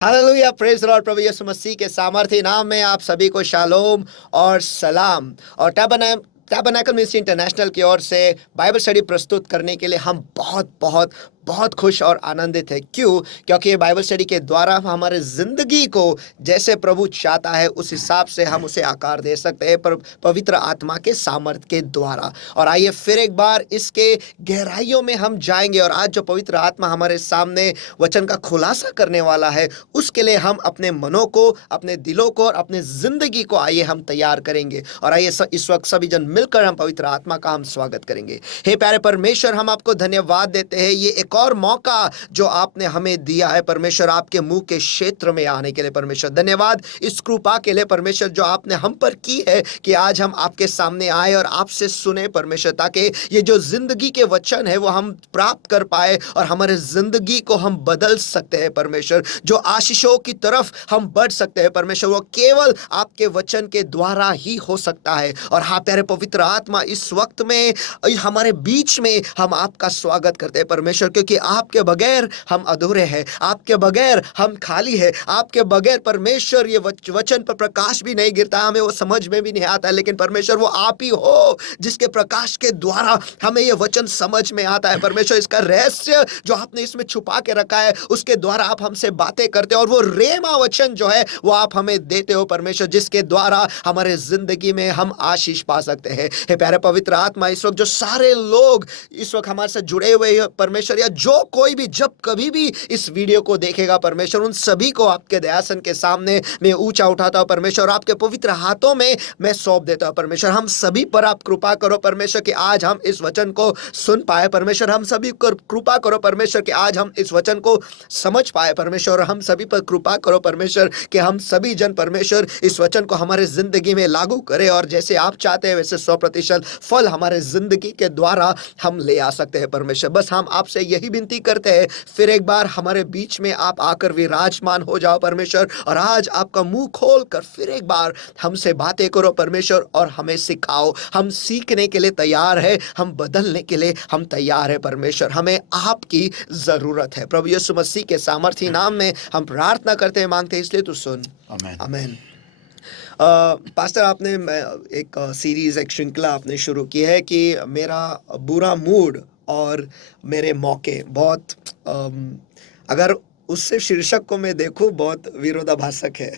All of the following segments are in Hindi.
Hallelujah, praise Lord. प्रभु यीशु मसीह के सामर्थ्य नाम में आप सभी को शालोम और सलाम। और टैबरनेकल मिनिस्ट्री इंटरनेशनल की ओर से बाइबल स्टडी प्रस्तुत करने के लिए हम बहुत बहुत बहुत खुश और आनंदित है। क्यों? क्योंकि ये बाइबल स्टडी के द्वारा हम हमारे जिंदगी को जैसे प्रभु चाहता है उस हिसाब से हम उसे आकार दे सकते हैं, पर पवित्र आत्मा के सामर्थ्य के द्वारा। और आइए फिर एक बार इसके गहराइयों में हम जाएंगे। और आज जो पवित्र आत्मा हमारे सामने वचन का खुलासा करने वाला है, उसके लिए हम अपने मनों को, अपने दिलों को और अपने जिंदगी को आइए हम तैयार करेंगे। और आइए इस वक्त सभी जन मिलकर हम पवित्र आत्मा का हम स्वागत करेंगे। हे प्यारे परमेश्वर, हम आपको धन्यवाद देते हैं ये एक और मौका जो आपने हमें दिया है परमेश्वर, आपके मुंह के क्षेत्र में आने के लिए। परमेश्वर धन्यवाद इस कृपा के लिए परमेश्वर जो आपने हम पर की है कि आज हम आपके सामने आए और आपसे सुने परमेश्वर, ताकि ये जो जिंदगी के वचन है वो हम प्राप्त कर पाए और हमारे जिंदगी को हम बदल सकते हैं परमेश्वर। जो आशीषों की तरफ हम बढ़ सकते हैं परमेश्वर, वो केवल आपके वचन के द्वारा ही हो सकता है। और हाँ प्यारे पवित्र आत्मा, इस वक्त में हमारे बीच में हम आपका स्वागत करते हैं परमेश्वर, क्योंकि आपके बगैर हम अधूरे हैं, आपके बगैर हम खाली है, आपके बगैर परमेश्वर ये वचन पर प्रकाश भी नहीं गिरता, हमें वो समझ में भी नहीं आता। लेकिन परमेश्वर वो आप ही हो जिसके प्रकाश के द्वारा हमें ये वचन समझ में आता है परमेश्वर। इसका रहस्य जो आपने इसमें छुपा के रखा है, उसके द्वारा आप हमसे बातें करते हो और वो रेमा वचन जो है वो आप हमें देते हो परमेश्वर, जिसके द्वारा हमारे जिंदगी में हम आशीष पा सकते हैं। हे प्यारे पवित्र आत्मा, इस वक्त जो सारे लोग इस वक्त हमारे साथ जुड़े हुए हैं परमेश्वर, या जो कोई भी जब कभी भी इस वीडियो को देखेगा परमेश्वर, उन सभी को आपके दयासन के सामने मैं ऊंचा उठाता हूं परमेश्वर, और आपके पवित्र हाथों में मैं सौंप देता हूं परमेश्वर। हम सभी पर आप कृपा करो परमेश्वर कि आज हम इस वचन को सुन पाए परमेश्वर। हम सभी पर कृपा करो परमेश्वर कि आज हम इस वचन को समझ पाए परमेश्वर। हम सभी पर कृपा करो परमेश्वर कि हम सभी जन परमेश्वर इस वचन को हमारे जिंदगी में लागू करें, और जैसे आप चाहते हैं वैसे 100% फल हमारे जिंदगी के द्वारा हम ले आ सकते हैं परमेश्वर। बस हम आपसे यही विनती करते हैं, फिर एक बार हमारे बीच में आप आकर विराजमान हो जाओ परमेश्वर, और आज आपका मुंह खोल कर फिर एक बार हमसे बातें करो परमेश्वर और हमें सिखाओ। हम सीखने के लिए तैयार है, हम बदलने के लिए हम तैयार है परमेश्वर। हमें आपकी जरूरत है। प्रभु यीशु मसीह के सामर्थ्य नाम में हम प्रार्थना करते हैं, मांगते हैं, इसलिए तू सुन। आमीन। पास्टर, आपने एक सीरीज, एक श्रृंखला आपने शुरू की है कि मेरा बुरा मूड और मेरे मौके, बहुत अगर उससे शीर्षक को मैं देखूं बहुत विरोधाभासक है,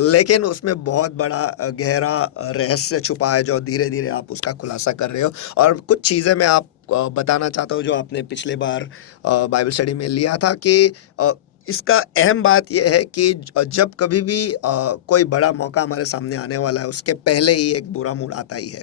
लेकिन उसमें बहुत बड़ा गहरा रहस्य छुपा है जो धीरे धीरे आप उसका खुलासा कर रहे हो। और कुछ चीज़ें मैं आप बताना चाहता हूँ जो आपने पिछले बार बाइबल स्टडी में लिया था कि इसका अहम बात यह है कि जब कभी भी कोई बड़ा मौका हमारे सामने आने वाला है, उसके पहले ही एक बुरा मूड आता ही है।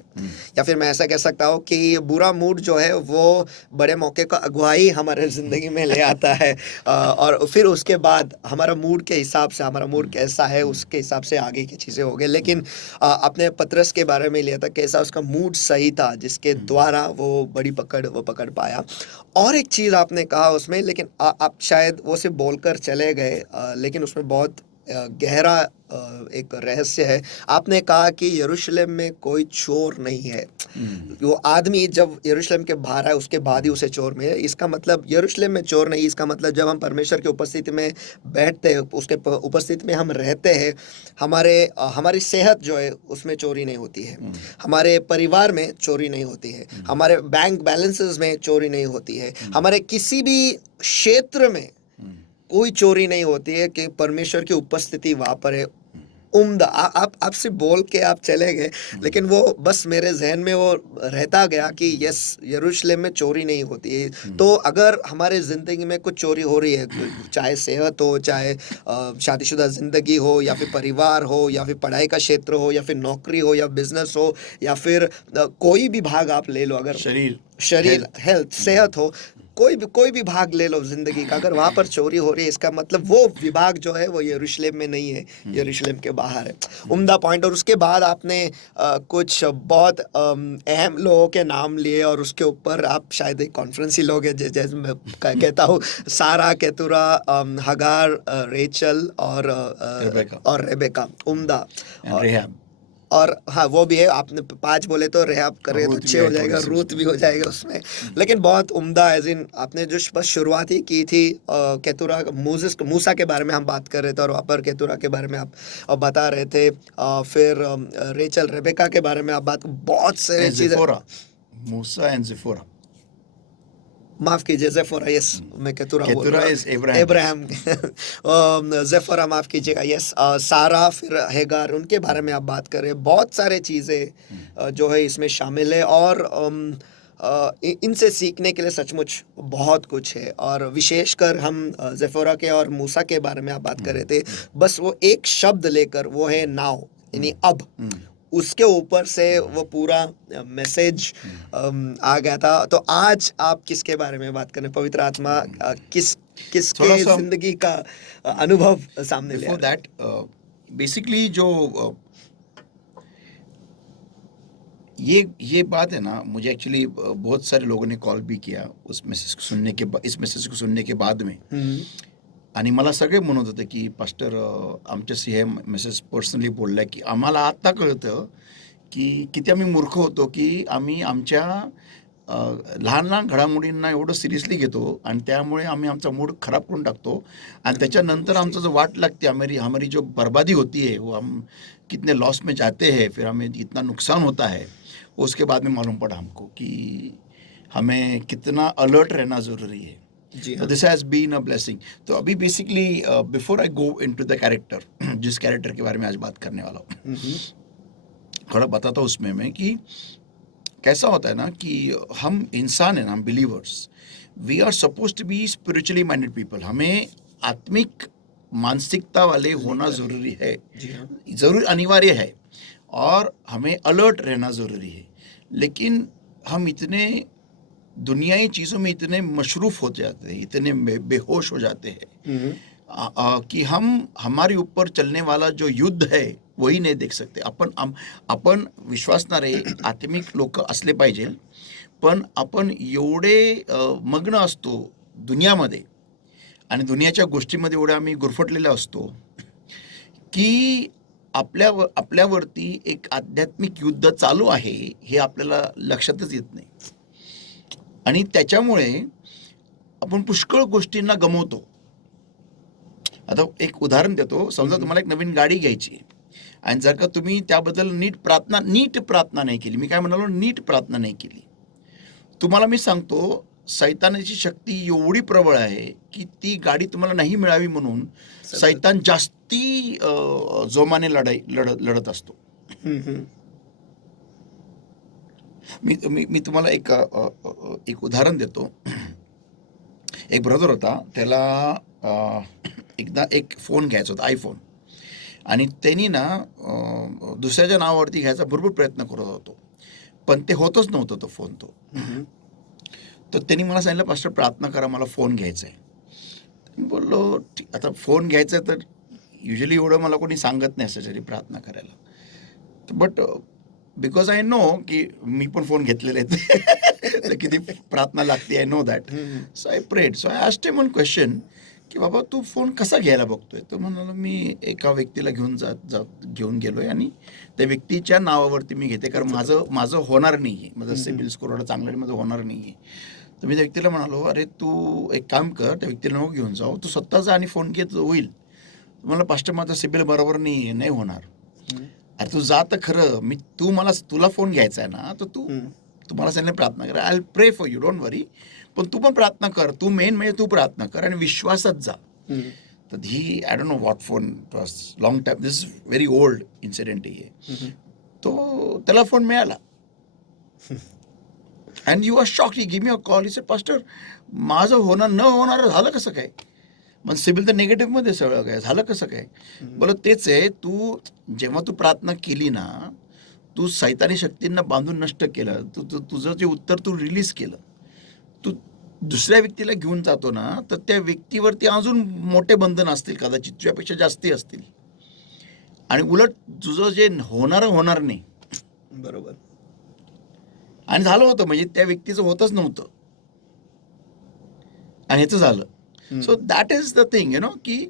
या फिर मैं ऐसा कह सकता हूँ कि बुरा मूड जो है वो बड़े मौके का अगुवाई हमारे ज़िंदगी में ले आता है। और फिर उसके बाद हमारा मूड के हिसाब से, हमारा मूड कैसा है उसके हिसाब से आगे की चीज़ें हो गई। लेकिन आपने पतरस के बारे में लिया था, कैसा उसका मूड सही था जिसके द्वारा वो बड़ी वो पकड़ पाया। और एक चीज़ आपने कहा उसमें, लेकिन आप शायद वो सिर्फ बोलकर चले गए, लेकिन उसमें बहुत गहरा एक रहस्य है। आपने कहा कि यरूशलेम में कोई चोर नहीं है। वो आदमी जब यरूशलेम के बाहर है उसके बाद ही उसे चोर में है। इसका मतलब यरूशलेम में चोर नहीं, इसका मतलब जब हम परमेश्वर की उपस्थिति में बैठते हैं, उसके उपस्थिति में हम रहते हैं, हमारी सेहत जो है उसमें चोरी नहीं होती है, हमारे परिवार में चोरी नहीं होती है, हमारे बैंक बैलेंसेस में चोरी नहीं होती है, हमारे किसी भी क्षेत्र में कोई चोरी नहीं होती है कि परमेश्वर की उपस्थिति वहाँ पर है। उम्दा आप आपसे बोल के आप चले गए, लेकिन वो बस मेरे जहन में वो रहता गया कि यस, यरूशलेम में चोरी नहीं होती है। तो अगर हमारे ज़िंदगी में कुछ चोरी हो रही है, चाहे सेहत हो, चाहे शादीशुदा ज़िंदगी हो, या फिर परिवार हो, या फिर पढ़ाई का क्षेत्र हो, या फिर नौकरी हो, या बिजनेस हो, या फिर कोई भी भाग आप ले लो, अगर शरीर हेल्थ सेहत हो, कोई भी भाग ले लो जिंदगी का, अगर वहां पर चोरी हो रही है, इसका मतलब वो विभाग जो है वो यरूशलेम में नहीं है, यरूशलेम के बाहर है। उम्दा पॉइंट। और उसके बाद आपने कुछ बहुत अहम लोगों के नाम लिए, और उसके ऊपर आप शायद एक कॉन्फ्रेंस ही लोगे, जैसे मैं कहता हूँ, सारा, केतुरा, हगार, रेचल और रेबेका। उम्दा। और हाँ वो भी है, आपने 5 बोले तो रेहाब करे तो रूथ भी 6 हो है जाएगा, थोड़ी सी रूथ उसमें। भी हो जाएगा उसमें। लेकिन बहुत उम्दा, एज इन आपने जो बस शुरुआत ही की थी केतुरा मूसा के बारे में हम बात कर रहे थे, और वहाँ पर केतुरा के बारे में आप बता रहे थे। फिर रेचल रेबेका के बारे में आप बात, बहुत सारी एंड चीज़ें। जिफोरा, मूसा एंड जिफोरा। माफ कीजिए, जेफोरा, यस, मैं केतुरा बोल केतुरा रहा इज हूँ, एब्राहम। इब्राहिम। जेफोरा माफ कीजिएगा, यस। सारा, फिर हेगार, उनके बारे में आप बात कर रहे हैं। बहुत सारे चीज़ें जो है इसमें शामिल है, और इनसे सीखने के लिए सचमुच बहुत कुछ है। और विशेषकर हम जेफोरा के और मूसा के बारे में आप बात कर रहे थे, बस वो एक शब्द लेकर, वो है नाउ, यानी अब, उसके ऊपर से वो पूरा मैसेज आ गया था। तो आज आप किसके बारे में बात करें? पवित्र आत्मा किसके थोड़ा सा जिंदगी का अनुभव सामने ले आ बिफोर रहा है? दैट, बेसिकली जो ये बात है ना, मुझे एक्चुअली बहुत सारे लोगों ने कॉल भी किया उस मैसेज को सुनने के इस मैसेज को सुनने के बाद में. आणि मला सगळे म्हणत होते की पास्टर आमच्याशी हे मेसेज पर्सनली बोललाय की आम्हाला आता कळतं की किती आम्ही मूर्ख होतो की आम्ही आमच्या लहान लहान घडामोडींना एवढं सिरियसली घेतो आणि त्यामुळे आम्ही आमचा मूड खराब करून टाकतो आणि त्याच्यानंतर आमचा जो वाट लागते हमारी हमारी जो बर्बादी होती है वो हम कितने लॉस में जाते हैं, फिर हमें इतना नुकसान होता है, उसके बाद में मालूम पड़ा हमको कि हमें कितना अलर्ट रहना ज़रूरी है. जी तो हाँ। This has been a blessing. तो अभी basically before I go into the character जिस कैरेक्टर के बारे में आज बात करने वाला हूँ, थोड़ा बताता हूँ उसमें मैं कि कैसा होता है ना कि हम इंसान हैं ना, हम believers, we are suppose to be spiritually minded people. हमें आत्मिक मानसिकता वाले होना ज़रूरी है, जी हाँ। ज़रूर अनिवार्य है, और हमें अलर्ट रहना ज़रूरी है. लेकिन हम इतने दुनियाई चीज़ों में इतने मशरूफ़ हो जाते हैं, इतने बेहोश हो जाते हैं कि हम हमारे ऊपर चलने वाला जो युद्ध है वही नाही देख सकते. आपण विश्वासणारे आत्मिक लोक असले पाहिजे, पण आपण एवढे मग्न असतो दुनियामध्ये आणि दुनियाच्या गोष्टीमध्ये एवढे आम्ही गुरफटलेले असतो की आपल्यावरती एक आध्यात्मिक युद्ध चालू आहे हे आपल्याला लक्षातच येत नाही. आणि त्याच्यामुळे आपण पुष्कळ गोष्टींना गमवतो. आता एक उदाहरण देतो. समजा तुम्हाला एक नवीन गाडी घ्यायची आणि जर का तुम्ही त्याबद्दल नीट प्रार्थना नाही केली, मी काय म्हणालो, नीट प्रार्थना नाही केली, तुम्हाला मी सांगतो सैतानाची शक्ती एवढी प्रबळ आहे की ती गाडी तुम्हाला नाही मिळावी म्हणून सैतान जास्ती जोमाने लढत असतो. मी तुम्हाला एक उदाहरण देतो. एक ब्रदर होता, त्याला एकदा एक फोन घ्यायचा होता, आयफोन, आणि त्यांनी ना दुसऱ्याच्या नावावरती घ्यायचा भरपूर प्रयत्न करत होतो, पण ते होतच नव्हतं तो फोन. तर त्यांनी मला सांगितलं, पास्टर प्रार्थना करा, मला फोन घ्यायचा आहे. बोललो आता फोन घ्यायचा तर युजली एवढं मला कोणी सांगत नाही असायची प्रार्थना करायला, बट बिकॉज आय नो की मी पण फोन घेतलेले आहेत तर किती प्रार्थना लागते, I know that. So I prayed. So I asked him one question की बाबा तू फोन कसा घ्यायला बघतोय? तर म्हणाला, मी एका व्यक्तीला घेऊन गेलोय आणि त्या व्यक्तीच्या नावावरती मी घेते, कारण माझं होणार नाही आहे, माझं सिबिल स्कोर एवढं चांगलं माझं होणार नाही आहे. तर मी त्या व्यक्तीला म्हणालो, अरे तू एक काम कर, त्या व्यक्तीला नको घेऊन जाऊ, तू स्वतः जा आणि फोन घेत होईल. मला, पास्टर माझं सिबिल बरोबर नाही होणार. अरे तू जा तर खरं, तुला फोन घ्यायचा आहे ना, तर तुम्हाला सांगितलं प्रार्थना कर, I will pray for you, don't worry, पण तू पण प्रार्थना कर, तू मेन म्हणजे तू प्रार्थना कर आणि विश्वासात जा. तर I don't know what phone, long time, this is very old incident आहे. तो त्याला फोन मिळाला and you are shock. He give me a call, he said, pastor माझं होणार झालं कसं काय? मग सिबिल तर निगेटिव्हमध्ये सगळं काय झालं कसं काय? बोला तेच आहे, जेव्हा तू प्रार्थना केली ना, तू सैतानी शक्तींना बांधून नष्ट केलं, तुझं जे उत्तर तू रिलीज केलं, तू दुसऱ्या व्यक्तीला घेऊन जातो ना, तर त्या व्यक्तीवरती अजून मोठे बंधन असतील, कदाचित तुझ्यापेक्षा जास्ती असतील, आणि उलट तुझं जे होणार नाही. बरोबर. आणि झालं होतं, म्हणजे त्या व्यक्तीचं होतच नव्हतं आणि ह्याचं झालं. So that is the thing, की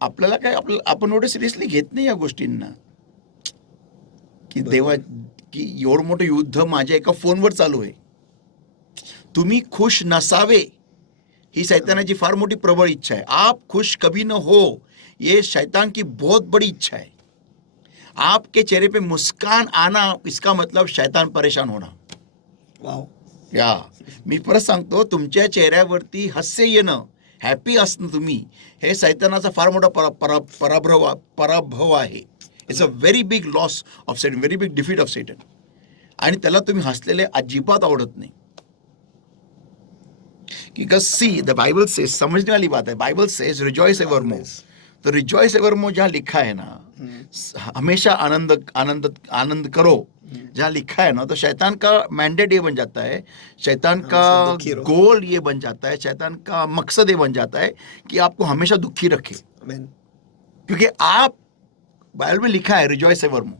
आपल्याला काय, आपण एवढं सिरियसली घेत नाही या गोष्टींना, की देवा की एवढं मोठं युद्ध माझ्या एका फोनवर चालू आहे, तुम्ही खुश नसावे ही शैतानाची फार मोठी प्रबळ इच्छा है। आप खुश कभी न हो, ये शैतान की बहुत बड़ी इच्छा है। आपके चेहरे पे मुस्कान आना, इसका मतलब शैतान परेशान होना। वाव. या मी परत सांगतो, तुमच्या चेहऱ्यावरती हास्य येणं, हॅपी असणं तुम्ही, हे सैतानाचा फार मोठा पराभव आहे. It's a very big loss of Satan, very big defeat of Satan. आणि त्याला तुम्ही हसलेले अजिबात आवडत नाही. बिकॉज सी द बाइबल से, समझने वाली बात है, बाइबल से रिजॉइस एवरमोर. तो रिजॉइस एवरमोर जहाँ लिखा है ना, हमेशा आनंद आनंद आनंद करो, जहाँ लिखा है ना, तो शैतान का मैंडेट ये बन जाता है, शैतान का गोल ये बन जाता है, शैतान का मकसद ये बन जाता है कि आपको हमेशा दुखी रखे. Amen. क्योंकि आप, बाइबल में लिखा है रिजॉइस एवरमोर.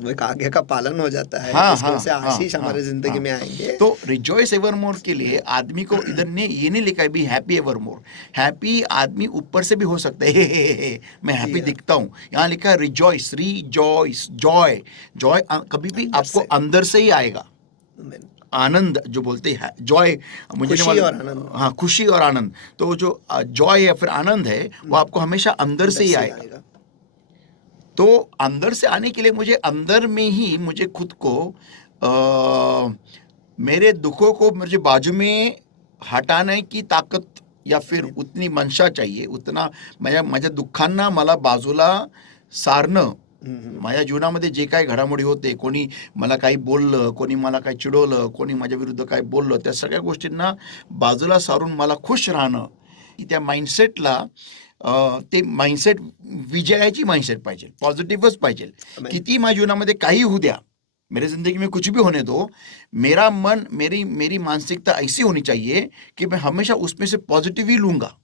वो एक आज्ञा का पालन हो जाता है, हाँ, जिसकी वजह से हाँ, आशीष हाँ, हमारे जिंदगी हाँ. में आएंगे. तो रिजॉइस एवरमोर के लिए आदमी को इधर ने ये नहीं लिखा है भी हैप्पी एवरमोर. हैप्पी आदमी ऊपर से भी हो सकता है, हे, मैं हैप्पी Yeah. दिखता हूँ. यहाँ लिखा है रिजॉइस, रिजॉइस, जॉय. जॉय कभी भी अंदर आपको से. अंदर से ही आएगा. Amen. आनंद जो बोलते हैं, जॉय, मुझे खुशी नहीं और मालूम. आनंद. हाँ, खुशी और आनंद. तो जो जॉय या फिर आनंद है, वो आपको हमेशा अंदर से ही आएगा. तो अंदर से आने के लिए मुझे अंदर में ही मुझे खुद को मेरे दुखों को मुझे बाजू में हटाने की ताकद या फिर उतनी मनशा चाहिए, उतना माझ्या दुःखांना मला बाजूला सारणं. माझ्या जीवनामध्ये जे काही घडामोडी होते, कोणी मला काही बोललं, कोणी मला काही चिडवलं, कोणी माझ्या विरुद्ध काही बोललं, त्या सगळ्या गोष्टींना बाजूला सारून मला खुश राहणं, की त्या माइंडसेटला ते माइंडसेट विजयाची माइंडसेट पाहिजे, पॉझिटिव्हच पाहिजे. किती माझ्या जीवनामध्ये काही होऊ द्या, मेरी जिंदगी में कुछ भी होने दो, मेरा मन, मेरी मानसिकता ऐसी होनी चाहिए कि मैं हमेशा उसमें से पॉजिटिव ही लूंगा.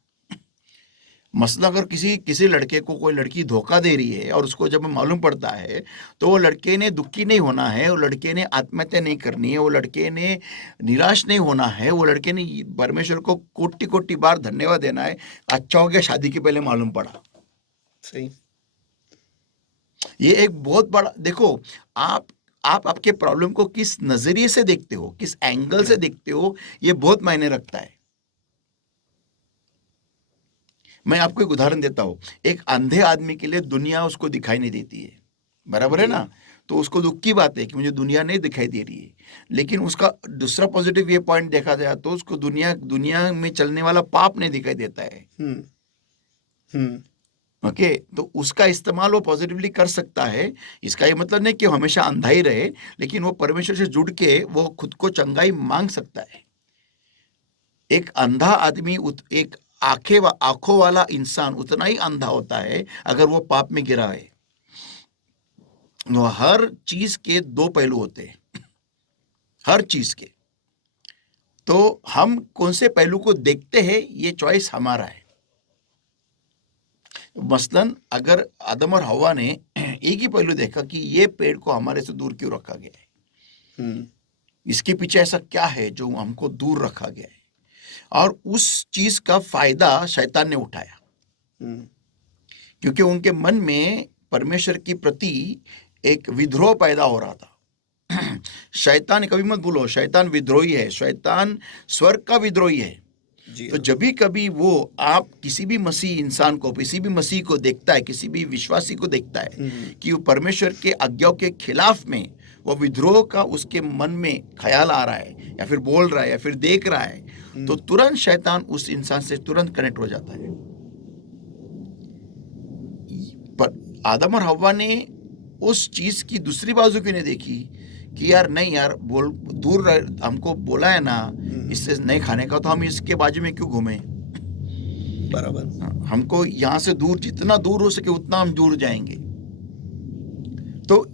मसला अगर किसी लड़के को कोई लड़की धोखा दे रही है और उसको जब मालूम पड़ता है, तो वो लड़के ने दुखी नहीं होना है, वो लड़के ने आत्महत्या नहीं करनी है, वो लड़के ने निराश नहीं होना है, वो लड़के ने परमेश्वर को कोटि कोटि बार धन्यवाद देना है, अच्छा हो गया शादी के पहले मालूम पड़ा. सही. ये एक बहुत बड़ा, देखो आप आपके प्रॉब्लम को किस नजरिए से देखते हो, किस एंगल से देखते हो, ये बहुत मायने रखता है. मैं आपको एक उदाहरण देता हूं. एक अंधे आदमी के लिए दुनिया उसको दिखाई नहीं देती है, बराबर है ना. तो उसको दुख की बात है कि मुझे दुनिया नहीं दिखाई दे रही है. लेकिन उसका दूसरा पॉजिटिव ये पॉइंट देखा जाए तो उसको दुनिया में चलने वाला पाप नहीं दिखाई देता है. ओके, तो उसका इस्तेमाल वो पॉजिटिवली कर सकता है. इसका ये मतलब नहीं कि वो हमेशा अंधा ही रहे, लेकिन वो परमेश्वर से जुड़ के वो खुद को चंगाई मांग सकता है. एक अंधा आदमी, एक आंखों वाला इंसान उतना ही अंधा होता है अगर वो पाप में गिरा है. तो हर चीज के दो पहलू होते हैं, हर चीज के. तो हम कौन से पहलू को देखते हैं, ये चॉइस हमारा है. मसलन अगर आदम और हवा ने एक ही पहलू देखा कि ये पेड़ को हमारे से दूर क्यों रखा गया है, इसके पीछे ऐसा क्या है जो हमको दूर रखा गया है, और उस चीज का फायदा शैतान ने उठाया. क्योंकि उनके मन में परमेश्वर की प्रति एक विद्रोह पैदा हो रहा था. शैतान, कभी मत भूलो, शैतान विद्रोही है, शैतान स्वर्ग का विद्रोही है. तो जब भी कभी वो आप किसी भी मसीह इंसान को, किसी भी मसीह को देखता है, किसी भी विश्वासी को देखता है कि वो परमेश्वर के आज्ञाओं के खिलाफ में वो विद्रोह का उसके मन में ख्याल आ रहा है, या फिर बोल रहा है, या फिर देख रहा है, तो तुरंत शैतान उस इंसान से तुरंत कनेक्ट हो जाता है. पर आदम और हव्वा ने उस चीज की दूसरी बाजू क्यों नहीं देखी कि यार नहीं यार, दूर हमको बोला है ना इससे नहीं खाने का, तो हम इसके बाजू में क्यों घूमे. बराबर. हमको यहाँ से दूर, जितना दूर हो सके उतना हम दूर जाएंगे. तो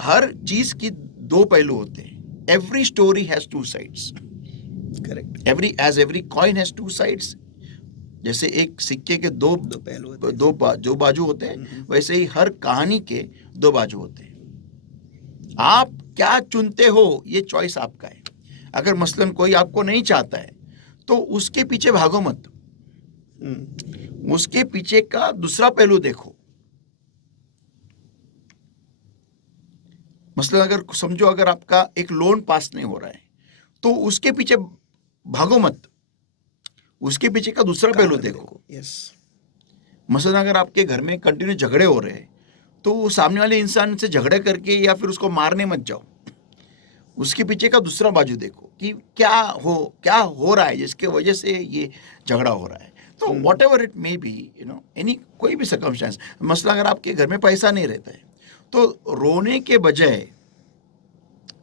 हर चीज की दो पहलू होते हैं. Every story has two sides. Correct. Every coin has two sides. जैसे एक सिक्के के दो बाजू होते हैं, वैसे ही हर कहानी के दो बाजू होते हैं. आप क्या चुनते हो, ये चॉइस आपका है. अगर मसलन कोई आपको नहीं चाहता है तो उसके पीछे भागो मत, उसके पीछे का दूसरा पहलू देखो. मसलन अगर समझो अगर आपका एक लोन पास नहीं हो रहा है तो उसके पीछे भागो मत, उसके पीछे का दूसरा पहलू देखो। यस, मसलन अगर आपके घर में कंटिन्यू झगड़े हो रहे हैं तो वो सामने वाले इंसान से झगड़े करके या फिर उसको मारने मत जाओ, उसके पीछे का दूसरा बाजू देखो कि क्या हो रहा है जिसके वजह से ये झगड़ा हो रहा है। तो what ever it may be, any कोई भी सर्कमस्टेंस, मसला अगर आपके घर में पैसा नहीं रहता है तो रोने के बजाय,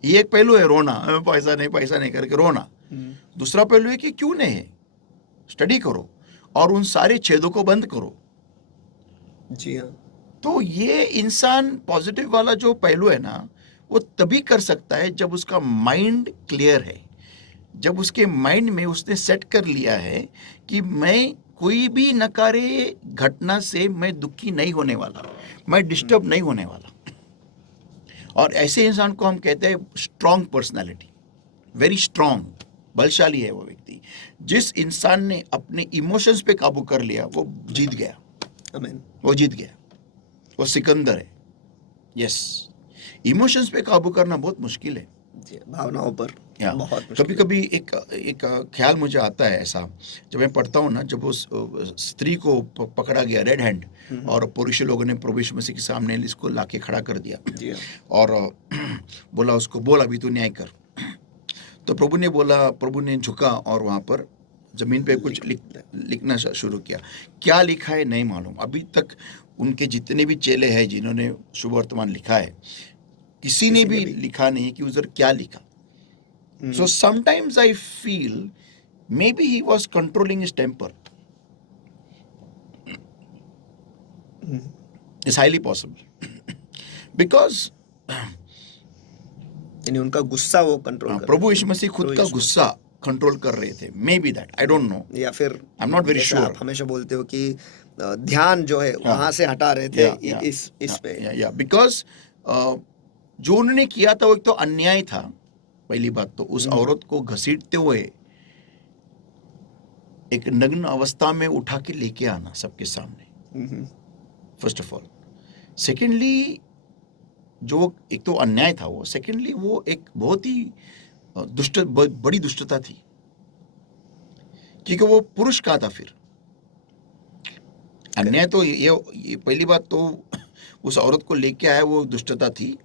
ये एक पहलू है रोना, पैसा नहीं करके रोना। दूसरा पहलू है कि क्यों नहीं है, स्टडी करो और उन सारे छेदों को बंद करो। जी हाँ, तो ये इंसान पॉजिटिव वाला जो पहलू है ना, वो तभी कर सकता है जब उसका माइंड क्लियर है, जब उसके माइंड में उसने सेट कर लिया है कि मैं कोई भी नकारे घटना से मैं दुखी नहीं होने वाला, मैं डिस्टर्ब नहीं होने वाला। और ऐसे इंसान को हम कहते हैं स्ट्रॉन्ग पर्सनालिटी, वेरी स्ट्रॉन्ग, बलशाली है वो व्यक्ति। जिस इंसान ने अपने इमोशंस पे काबू कर लिया वो जीत गया, आमीन। वो जीत गया, वो सिकंदर है। यस, इमोशंस पे काबू करना बहुत मुश्किल है। जी, भावनाओं पर या बहुत कभी कभी एक ख्याल मुझे आता है ऐसा, जब मैं पढ़ता हूँ ना, जब उस स्त्री को पकड़ा गया रेड हैंड और पुरुष लोगों ने प्रभु यीशु मसीह के सामने इसको लाके खड़ा कर दिया जी हाँ, और बोला उसको, बोल अभी तू न्याय कर। तो प्रभु ने झुका और वहाँ पर जमीन पे कुछ लिखना शुरू किया। क्या लिखा है नहीं मालूम, अभी तक उनके जितने भी चेले हैं जिन्होंने शुभ वर्तमान लिखा है, किसी ने भी लिखा नहीं कि उधर क्या लिखा। So sometimes I feel maybe he was controlling his temper. It's highly possible because यानी उनका गुस्सा वो कंट्रोल कर प्रभु यीशु मसीह खुद का गुस्सा कंट्रोल कर रहे थे। May be that, I don't know, या फिर I am not very sure. आप हमेशा बोलते हो कि ध्यान जो है वहां से हटा रहे थे इस पे। या बिकॉज जो उन्होंने किया था वो एक तो अन्याय था। पहली बात तो उस औरत को घसीटते हुए एक नग्न अवस्था में उठा के लेके आना सबके सामने, फर्स्ट ऑफ ऑल। सेकेंडली, जो एक तो अन्याय था वो, सेकेंडली वो एक बहुत ही बड़ी दुष्टता थी, क्योंकि वो पुरुष का था। फिर अन्याय तो ये पहली बात तो उस औरत को लेके आया वो दुष्टता थी,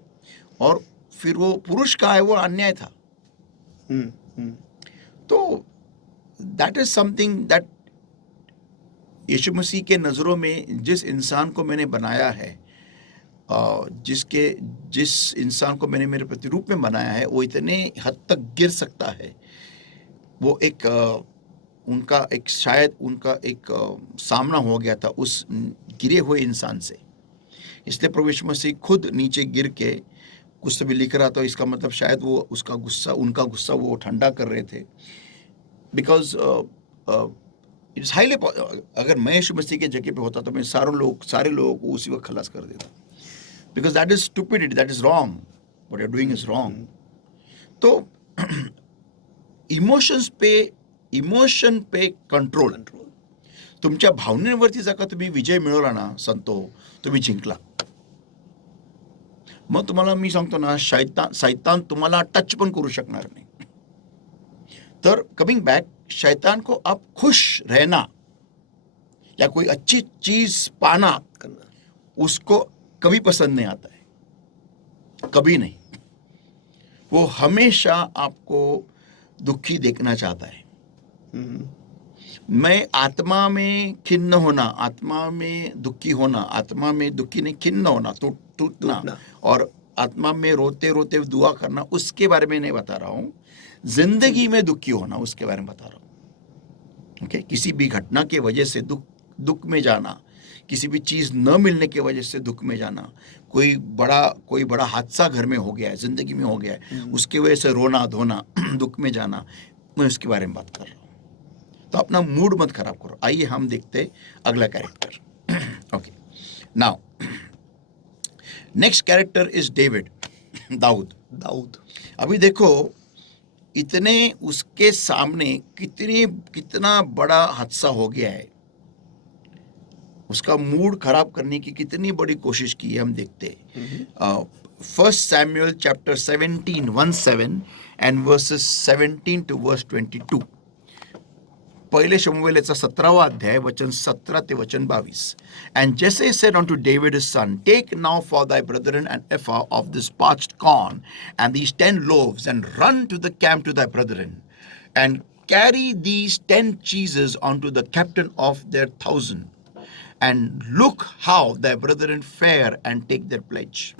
और फिर वो पुरुष का है वो अन्याय था। तो दैट इज समथिंग दैट यीशु मसीह के नज़रों में जिस इंसान को मैंने बनाया है, जिस इंसान को मैंने मेरे प्रतिरूप में बनाया है, वो इतने हद तक गिर सकता है। वो एक उनका एक शायद उनका एक सामना हो गया था उस गिरे हुए इंसान से, इसलिए प्रभु यीशु मसीह खुद नीचे गिर के कुछ भी लिख रहा था। इसका मतलब शायद वो उनका गुस्सा वो ठंडा कर रहे थे। बिकॉज इट्स हाईली, अगर मैं यीशु मसीह के जगह पे होता तो मैं सारे लोगों को उसी वक्त खलास कर देता, because that is stupidity, that is wrong, what you are doing is wrong. तो इमोशन पे कंट्रोल, तुमच्या भावनेवरती जर का तुम्ही विजय मिळवला ना संतो, तुम्ही जिंकला। मग तुम्हाला मी सांगतो ना, शैतान तुम्हाला टच पण करू शकणार नाही। तर कमिंग बैक, शैतान को आप खुश रहना या कोई अच्छी चीज पाना उसको कभी पसंद नहीं आता है, कभी नहीं। वो हमेशा आपको दुखी देखना चाहता है। मैं आत्मा में खिन्न होना, आत्मा में दुखी होना, आत्मा में दुखी नहीं खिन्न होना, टूटना और आत्मा में रोते रोते दुआ करना, उसके बारे में नहीं बता रहा हूँ। जिंदगी में दुखी होना उसके बारे में बता रहा हूँ। ओके, किसी भी घटना के वजह से दुख में जाना, किसी भी चीज न मिलने की वजह से दुख में जाना, कोई बड़ा हादसा घर में हो गया है, जिंदगी में हो गया है, उसके वजह से रोना धोना, दुख में जाना, मैं उसके बारे में बात कर रहा हूँ। तो अपना मूड मत खराब करो। आइए हम देखते अगला character. Okay, now next character is David, दाऊद। अभी देखो इतने उसके सामने कितना बड़ा हादसा हो गया है। उसका मूड खराब करने की कितनी बड़ी कोशिश की है हम देखते हैं। First Samuel chapter 17 1:7 and versus 17 to verse 22। पहिले शमूएलाचा 17वा अध्याय वचन 17 ते वचन 22। And Jesse said unto David his son, Take now for thy brethren an ephah of this parched corn and these 10 loaves, and run to the camp to thy brethren, and carry these 10 cheeses unto the captain of their 1,000, and look how thy brethren fare, and take their pledge.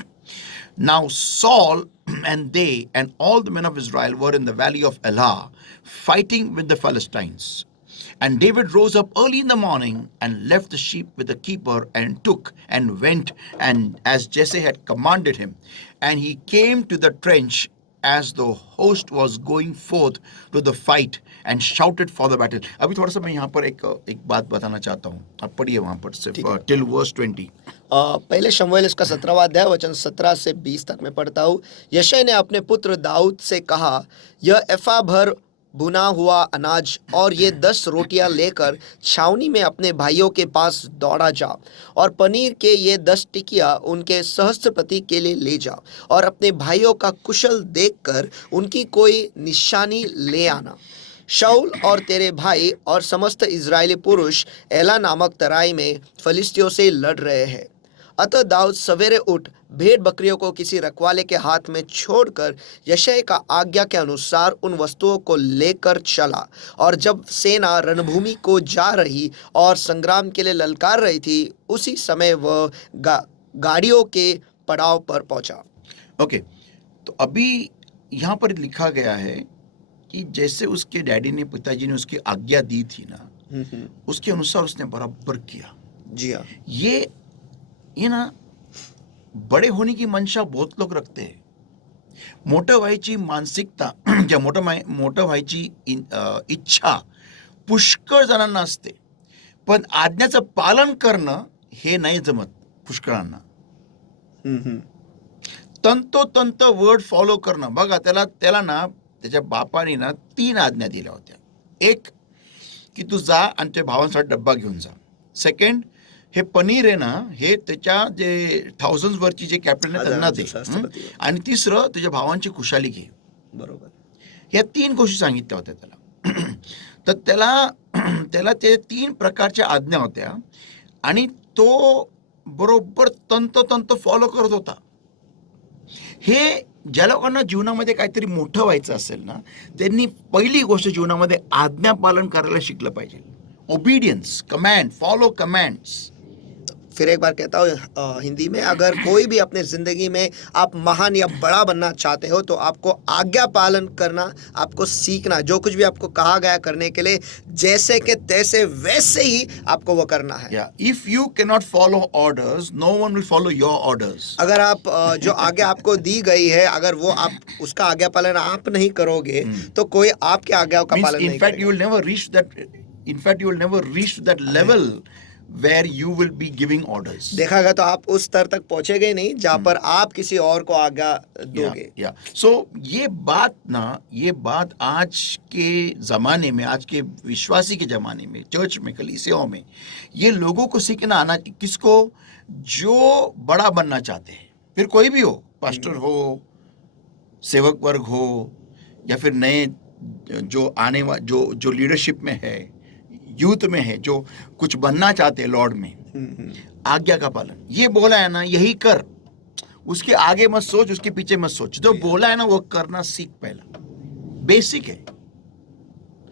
Now Saul and they and all the men of Israel were in the valley of Elah, fighting with the Philistines. And David rose up early in the morning and left the sheep with the keeper, and took and went, and as Jesse had commanded him, and he came to the trench as the host was going forth to the fight, and shouted for the battle. अभी थोड़ा सा मैं यहाँ पर एक बात बताना चाहता हूँ, आप पढ़िए वहाँ पर से till verse 20। पहले शमूएल इसका 17वां अध्याय वचन 17 से 20 तक मैं पढ़ता हूँ। यशै ने अपने पुत्र दाऊद से कहा, यह एफा भर भुना हुआ अनाज और ये 10 रोटियां लेकर छावनी में अपने भाइयों के पास दौड़ा जा, और पनीर के ये 10 टिकिया उनके सहस्त्रपति के लिए ले जा, और अपने भाइयों का कुशल देखकर उनकी कोई निशानी ले आना। शाऊल और तेरे भाई और समस्त इज़राइली पुरुष एला नामक तराई में फलिस्तियों से लड़ रहे हैं। अतः दाऊद सवेरे उठ भेड़ बकरियों को किसी रखवाले के हाथ में छोड़कर यशायाह का आज्ञा के अनुसार उन वस्तुओं को लेकर चला, और जब सेना रणभूमि को जा रही और संग्राम के लिए ललकार रही थी, उसी समय वह गाड़ियों के पड़ाव पर पहुंचा। ओके, तो अभी यहाँ पर लिखा गया है कि जैसे उसके डैडी ने, पिताजी ने उसकी आज्ञा दी थी ना, उसके अनुसार उसने बराबर किया। जी हाँ, ये ना बड़े होने की मंशा बहुत लोग रखते हैं। मोठं व्हायची मानसिकता या मोठं व्हायची इच्छा पुष्कळ जणांना असते, पण आज्ञाचं पालन करणं हे नाही जमत पुष्कळांना। तंतोतंत वर्ड फॉलो करणं, बघा त्याला ना त्याच्या बापाने ना 3 आज्ञा दिल्या होत्या। एक की तू जा आणि त्या भावांसाठी डब्बा घेऊन जा। सेकंड, हे पनीर आहे ना, हे त्याच्या जे 1000 वरची जे कॅप्टन आहे त्यांना दे, आणि तिसरं तुझ्या भावांची खुशाली घे। बरोबर, या 3 गोष्टी सांगितल्या होत्या त्याला। तर त्याला ते 3 प्रकारच्या आज्ञा होत्या, आणि तो बरोबर तंतोतंत फॉलो करत होता। हे ज्या लोकांना जीवनामध्ये काहीतरी मोठं व्हायचं असेल ना, त्यांनी पहिली गोष्ट जीवनामध्ये आज्ञा पालन करायला शिकलं पाहिजे। Obedience, command, follow commands. फिर एक बार कहता हूँ हिंदी में, अगर कोई भी अपने ज़िंदगी में आप महान या बड़ा बनना चाहते हो तो आपको आज्ञा पालन करना, आपको सीखना, जो कुछ भी आपको कहा गया करने के लिए जैसे के तैसे वैसे ही आपको वो करना है। If you cannot follow orders, no one will follow your orders. अगर आप जो आज्ञा आपको दी गई है, अगर वो आप उसका आज्ञा पालन आप नहीं करोगे तो कोई आपके आज्ञाओं का पालन नहीं करेगा। You will never reach that. In fact, you will never reach that level where you will be giving orders. देखा गया तो आप उस स्तर तक पहुंचेगे नहीं जहां पर आप किसी और को आज्ञा दोगे। So ये बात आज के जमाने में, आज के विश्वासी के जमाने में, चर्च में, कलीसियाओं में ये लोगों को सीखना आना, किसको? जो बड़ा बनना चाहते हैं, फिर कोई भी हो, पास्टर हो, सेवक वर्ग हो, या फिर नए जो लीडरशिप में है, यूथ में है, जो कुछ बनना चाहते हैं लॉर्ड में। आज्ञा का पालन, ये बोला है ना यही कर, उसके आगे मत सोच, उसके पीछे मत सोच। जो बोला है ना वो करना सीख, पहिला बेसिक आहे।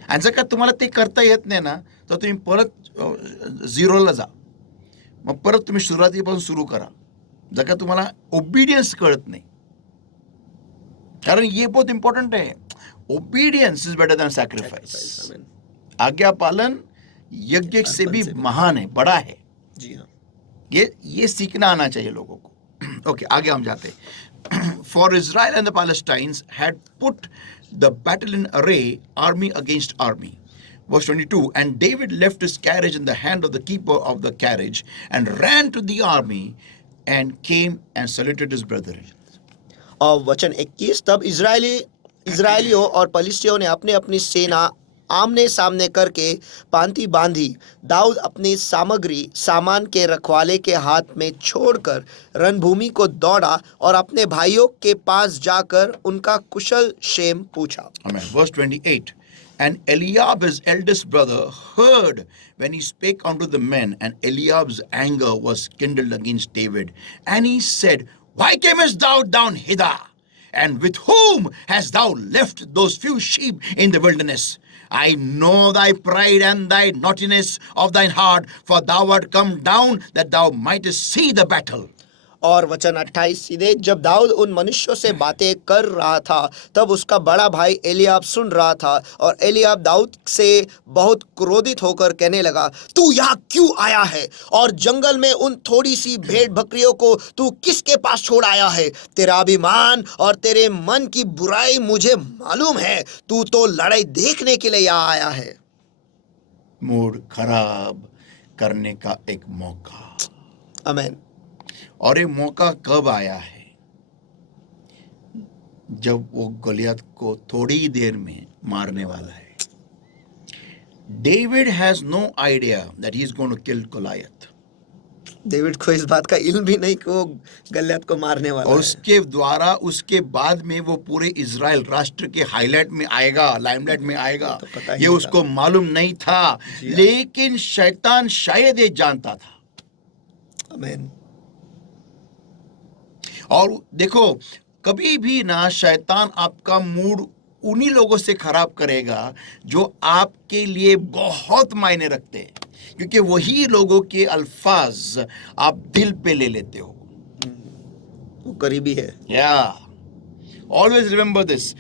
आणि जर का तुम्हाला ते करता येत नाही ना, तर तुम्ही परत 0ला जा, मग परत तुम्ही सुरुवातीपासून सुरू करा। जर का तुम्हाला ओबीडियन्स कळत नाही, कारण ये बहुत इंपॉर्टंट है। ओबीडियन्स इज बेटर देन सैक्रिफाइस। आज्ञा पालन यज्ञ से भी महान है, बड़ा है। जी हाँ, ये सीखना आना चाहिए लोगों को। ओके, आगे हम जाते हैं। For Israel and the Palestines had put the battle in array, army against army. Verse 22, and David left his carriage in the hand of the keeper of the carriage and ran to the army and came and saluted his brethren. और वचन 21, तब इजरायलियों और पलिस्तियों ने अपनी अपनी सेना आमने सामने करके पांति बांधी, दाऊद अपनी सामान के रखवाले के हाथ में छोड़कर रणभूमि को दौड़ा और अपने भाइयों के पास जाकर उनका कुशल क्षेम पूछा। Amen. Verse 28. And Eliab, his eldest brother, heard when he spake unto the men, and Eliab's anger was kindled against David. And he said, Why camest thou down hither? And with whom hast thou left those few sheep in the wilderness? I know thy pride and thy naughtiness of thine heart, for thou art come down that thou mightest see the battle. और वचन 28 सीधे, जब दाऊद उन मनुष्यों से बातें कर रहा था तब उसका बड़ा भाई एलियाब सुन रहा था, और एलियाब दाऊद से बहुत क्रोधित होकर कहने लगा, तू यहाँ क्यों आया है? और जंगल में उन थोड़ी सी भेड़ बकरियों को तू किसके पास छोड़ आया है? तेरा अभिमान और तेरे मन की बुराई मुझे मालूम है, तू तो लड़ाई देखने के लिए यहाँ आया है। मूड खराब करने का एक मौका। आमीन। और ये मौका कब आया है? जब वो गलियात को थोड़ी ही देर में मारने वाला है। David has no idea that he is going to kill Goliath. डेविड को इस बात का इल्म भी नहीं कि वो गलियात को मारने वाला और है। उसके द्वारा उसके बाद में वो पूरे इजराइल राष्ट्र के हाईलाइट में आएगा, लाइमलाइट में आएगा, तो पता ही ये नहीं उसको मालूम नहीं था, लेकिन शैतान शायद ये जानता था। आमीन। और देखो, कभी भी ना शैतान आपका मूड उन्हीं लोगों से खराब करेगा जो आपके लिए बहुत मायने रखते हैं, क्योंकि वही लोगों के अल्फाज आप दिल पे ले लेते हो। वो करीबी है। Always remember this.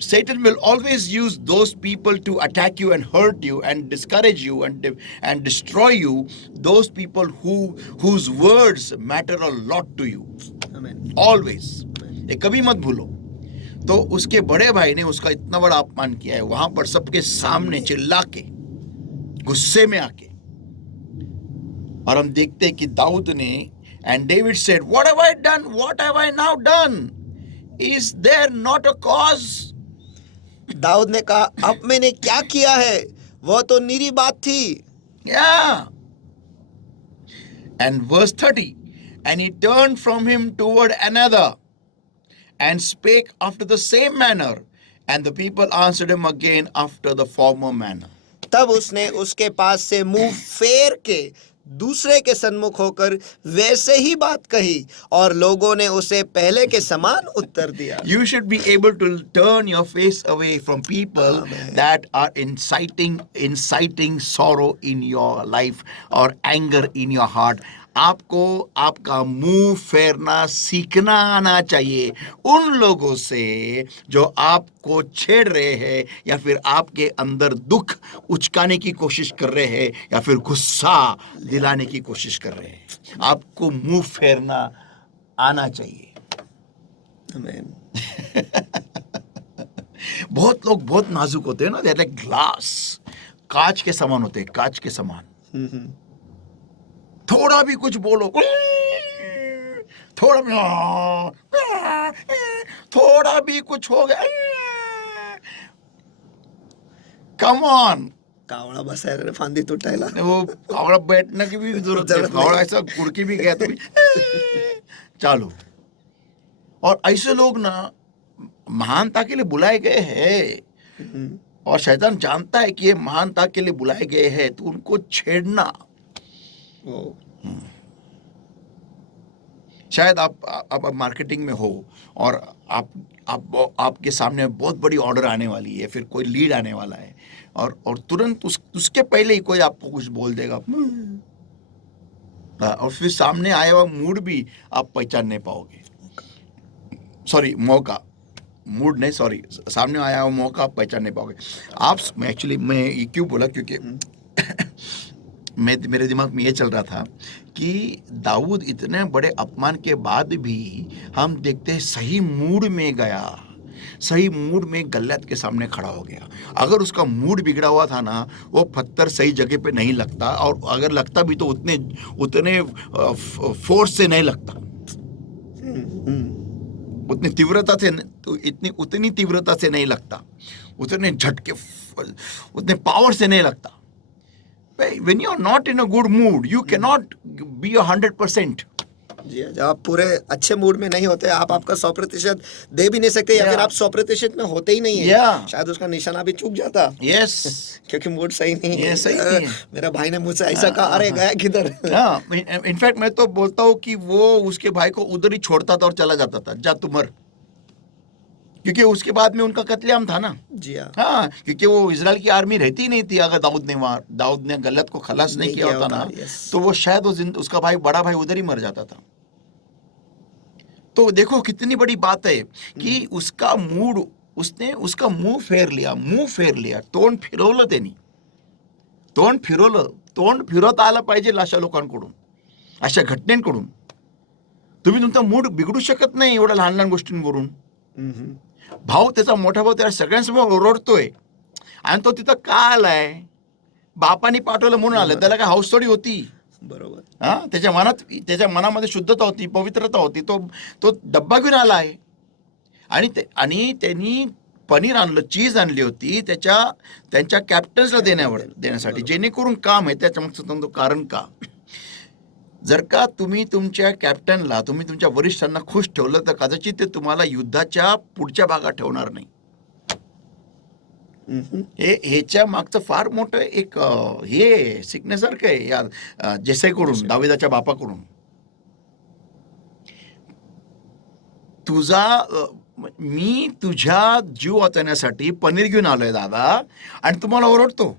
Satan will always use those people to attack you and hurt you and discourage you and destroy you. Those people whose words matter a lot to you. आमीन। Always. ये कभी मत भूलो। तो उसके बड़े भाई ने उसका इतना बड़ा अपमान किया है वहां पर सबके सामने चिल्ला के, गुस्से में आके। और हम देखते हैं कि दाऊद ने, and David said, What have I done? What have I now done? Is there not a cause? Dawood ने कहा, अब मैंने क्या किया है? वह तो निरी बात थी। Yeah. And verse 30, and he turned from him toward another and spake after the same manner, and the people answered him again after the former manner. तब उसने उसके पास से मुंह फेर के दूसरे के सन्मुख होकर वैसे ही बात कही, और लोगों ने उसे पहले के समान उत्तर दिया। You should be able to turn your face away from people Amen. that are inciting sorrow in your life or anger in your heart. आपको आपका मुंह फेरना सीखना आना चाहिए उन लोगों से जो आपको छेड़ रहे हैं या फिर आपके अंदर दुख उचकाने की कोशिश कर रहे हैं या फिर गुस्सा दिलाने की कोशिश कर रहे हैं। आपको मुंह फेरना आना चाहिए। आमीन। बहुत लोग बहुत नाजुक होते हैं ना, जैसे ग्लास, कांच के समान होते हैं, कांच के समान। थोड़ा भी कुछ बोलो, थोड़ा भी कुछ हो गया, कम ऑन। कावड़ा बसाया रे फांदी तुटायला। वो कावड़ा बैठने की भी जरूरत है, कावड़ा ऐसा गुड़की भी गया तो भी चालू। और ऐसे लोग ना महानता के लिए बुलाए गए हैं, और शैतान जानता है कि ये महानता के लिए बुलाए गए हैं, तो उनको छेड़ना। शायद आप मार्केटिंग में हो और आपके सामने बहुत बड़ी ऑर्डर आने वाली है, फिर कोई लीड आने वाला है, और तुरंत उसके पहले ही कोई आपको कुछ बोल देगा, और फिर सामने आया हुआ मूड भी आप पहचान नहीं पाओगे। सॉरी, मौका, मूड नहीं, सॉरी, सामने आया हुआ मौका आप पहचान नहीं पाओगे। मैं ये क्यों बोला, क्योंकि मेरे दिमाग में ये चल रहा था कि दाऊद इतने बड़े अपमान के बाद भी हम देखते हैं सही मूड में गया, सही मूड में गलियात के सामने खड़ा हो गया। अगर उसका मूड बिगड़ा हुआ था ना, वो पत्थर सही जगह पे नहीं लगता, और अगर लगता भी तो उतने फोर्स से नहीं लगता, उतनी तीव्रता से, तो उतनी तीव्रता से नहीं लगता। उतने झटके उतने पावर से नहीं लगता. When you are not in a good mood, you cannot be 100%. जी हाँ, जब आप पूरे अच्छे मूड में नहीं होते, आप आपका 100% दे भी नहीं सकते, या Yeah. फिर आप 100% में होते ही नहीं है. Yeah. शायद उसका निशाना भी चूक जाता, Yes. क्योंकि मूड सही नहीं ये है. सही नहीं है. मेरा भाई ने मुझसे ऐसा कहा, अरे गया किधर. हाँ, इनफैक्ट मैं तो बोलता हूँ कि वो उसके भाई को उधर ही छोड़ता था और चला जाता था, जा तू मर, क्योंकि उसके बाद में उनका कत्लेआम था ना. जी हाँ, हाँ, क्योंकि वो इजराइल की आर्मी रहती ही नहीं थी. अगर दाऊद ने गलत को खलास नहीं किया होता ना, yes. तो वो शायद उसका भाई, बड़ा भाई उधर ही मर जाता था. तो देखो कितनी बड़ी बात है कि उसका मूड, उसने उसका मुंह फेर लिया. तोंड फिरवलं त्यांनी. तोंड फिरवता आलं पाहिजे अशा लोकांकडून, अशा घटनेकडून. तुम्ही तुमचा मूड बिघडू शकत नाही एवढ्या लहान लहान गोष्टींवरून. भाऊ, त्याचा मोठा भाऊ त्याला सगळ्यांसमोर ओरडतोय, आणि तो तिथं का आलाय? बापाने पाठवलं म्हणून आलं. त्याला काय हाऊस थोडी होती. बरोबर. हा, त्याच्या मनामध्ये शुद्धता होती, पवित्रता होती. तो डब्बा घेऊन आला आहे, आणि त्यांनी पनीर आणलं, चीज आणली होती त्यांच्या कॅप्टन्सला देण्यासाठी, जेणेकरून काम आहे. त्याच्या मागचं कारण का? जर का तुम्ही तुमच्या कॅप्टनला, तुम्ही तुमच्या वरिष्ठांना खुश ठेवलं, तर कदाचित ते तुम्हाला युद्धाच्या पुढच्या भागात ठेवणार नाही. ह्याच्या मागचं फार मोठं एक हे शिकण्यासारखं आहे या जेसाईकडून, दाविदाच्या बापाकडून. मी तुझ्या जीव वाचवण्यासाठी पनीर घेऊन आलोय दादा, आणि तुम्हाला ओरडतो.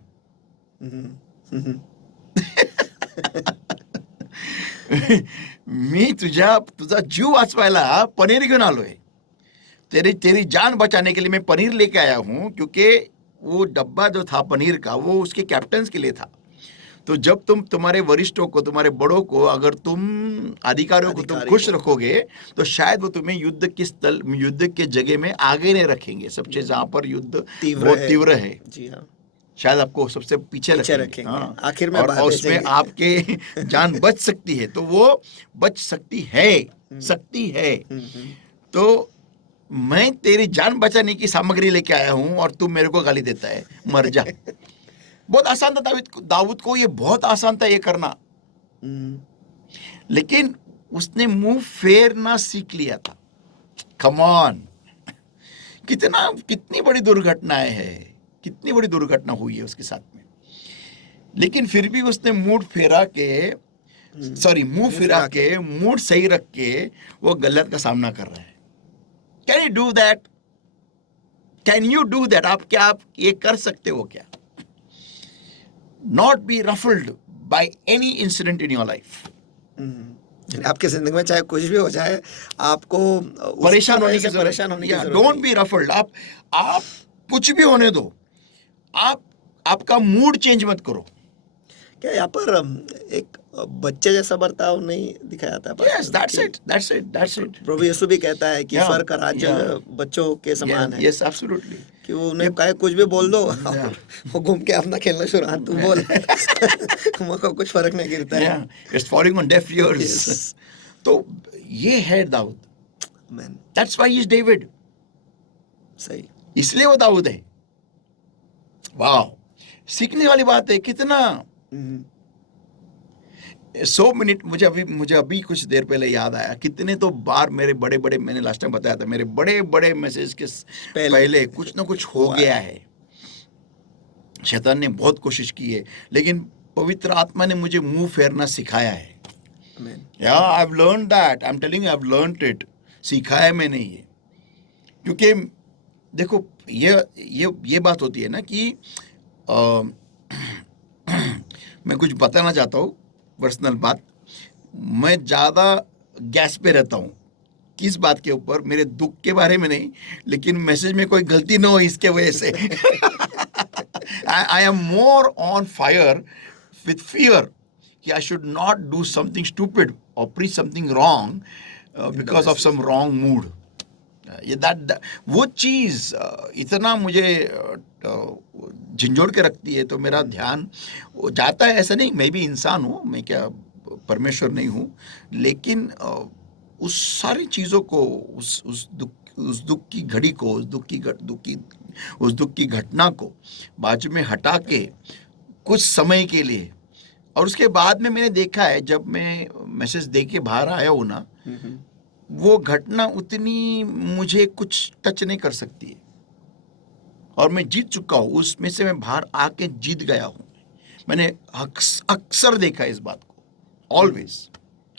मी तुझा जीव वाचवायला पनीर घेऊन आलोय. तेरी जान बचाने के लिए मैं पनीर लेके आया हूं, क्योंकि वो डब्बा जो था पनीर का, वो उसके कैप्टन के लिए था. तो जब तुम्हारे वरिष्ठों को, तुम्हारे बड़ों को, अगर तुम अधिकारियों को तुम खुश रखोगे, तो शायद वो तुम्हें युद्ध के जगह में आगे नहीं रखेंगे. सबसे जहां पर युद्ध बहुत तीव्र है, जी हाँ, शायद आपको सबसे पीछे रखेंगे. हाँ. आखिर में और उसमें आपके जान बच सकती है, तो वो बच सकती है. तो मैं तेरी जान बचाने की सामग्री लेके आया हूं, और तू मेरे को गाली देता है, मर जा. बहुत आसान था दाऊद को, ये बहुत आसान था ये करना, लेकिन उसने मुंह फेरना सीख लिया था. Come on. कितनी बड़ी दुर्घटनाएं है, कितनी बड़ी दुर्घटना हुई है उसके साथ में, लेकिन फिर भी उसने मुंह फिरा के मूड सही रख के वो गलत का सामना कर रहा है. Can you do that? Can you do that? आप ये कर सकते हो क्या? Not be ruffled by any incident in your life. आपके जिंदगी में चाहे कुछ भी हो जाए, आपको परेशान होने की जरूरत. Don't be ruffled. आप कुछ भी होने दो, आपका मूड चेंज मत करो. क्या यहाँ पर एक बच्चे जैसा बर्ताव नहीं दिखाया जाता है? Yes, that's it. प्रभु यीशु भी कहता है कि स्वर्ग का राज्य बच्चों के समान है. Yes, absolutely. कि वो उन्हें कहे कुछ भी बोल दो, वो घूम के अपना खेलना शुरू, हाँ तू बोल, मुझको कुछ फर्क नहीं गिरता है. It's falling on deaf ears. तो ये है Dawood. That's why he's David. सही, इसलिए वो दाऊद है. वाह, सीखने वाली बात है. कितना 100 मिनट, मुझे अभी कुछ देर पहले याद आया, कितने तो बार मेरे बड़े, मैंने लास्ट टाइम बताया था, मेरे बड़े मैसेज के पहले कुछ ना कुछ हो गया है. शैतान ने बहुत कोशिश की है, लेकिन पवित्र आत्मा ने मुझे मुंह फेरना सिखाया है. I have learned that. I am telling you, I have learned it. सीखा है मैंने ये. क्योंकि देखो, ये बात होती है ना कि मैं कुछ बताना चाहता हूँ, पर्सनल बात. मैं ज़्यादा गैस पे रहता हूँ. किस बात के ऊपर? मेरे दुख के बारे में नहीं, लेकिन मैसेज में कोई गलती ना हो इसके वजह से. I am more on fire with fear कि I should not do something stupid और preach something wrong because of some wrong mood. वो चीज़ इतना मुझे झंझोड़ के रखती है, तो मेरा ध्यान जाता है. ऐसा नहीं, मैं भी इंसान हूँ, मैं क्या परमेश्वर नहीं हूँ, लेकिन उस सारी चीज़ों को, उस दुख की घड़ी को, उस दुख की उस दुख की घटना को बाजू में हटा के कुछ समय के लिए, और उसके बाद में मैंने देखा है जब मैं मैसेज दे के बाहर आया हूँ ना, वो घटना उतनी मुझे कुछ टच नहीं कर सकती है, और मैं जीत चुका हूँ उसमें से, मैं बाहर आके जीत गया हूँ। मैंने अक्सर देखा है इस बात को, always.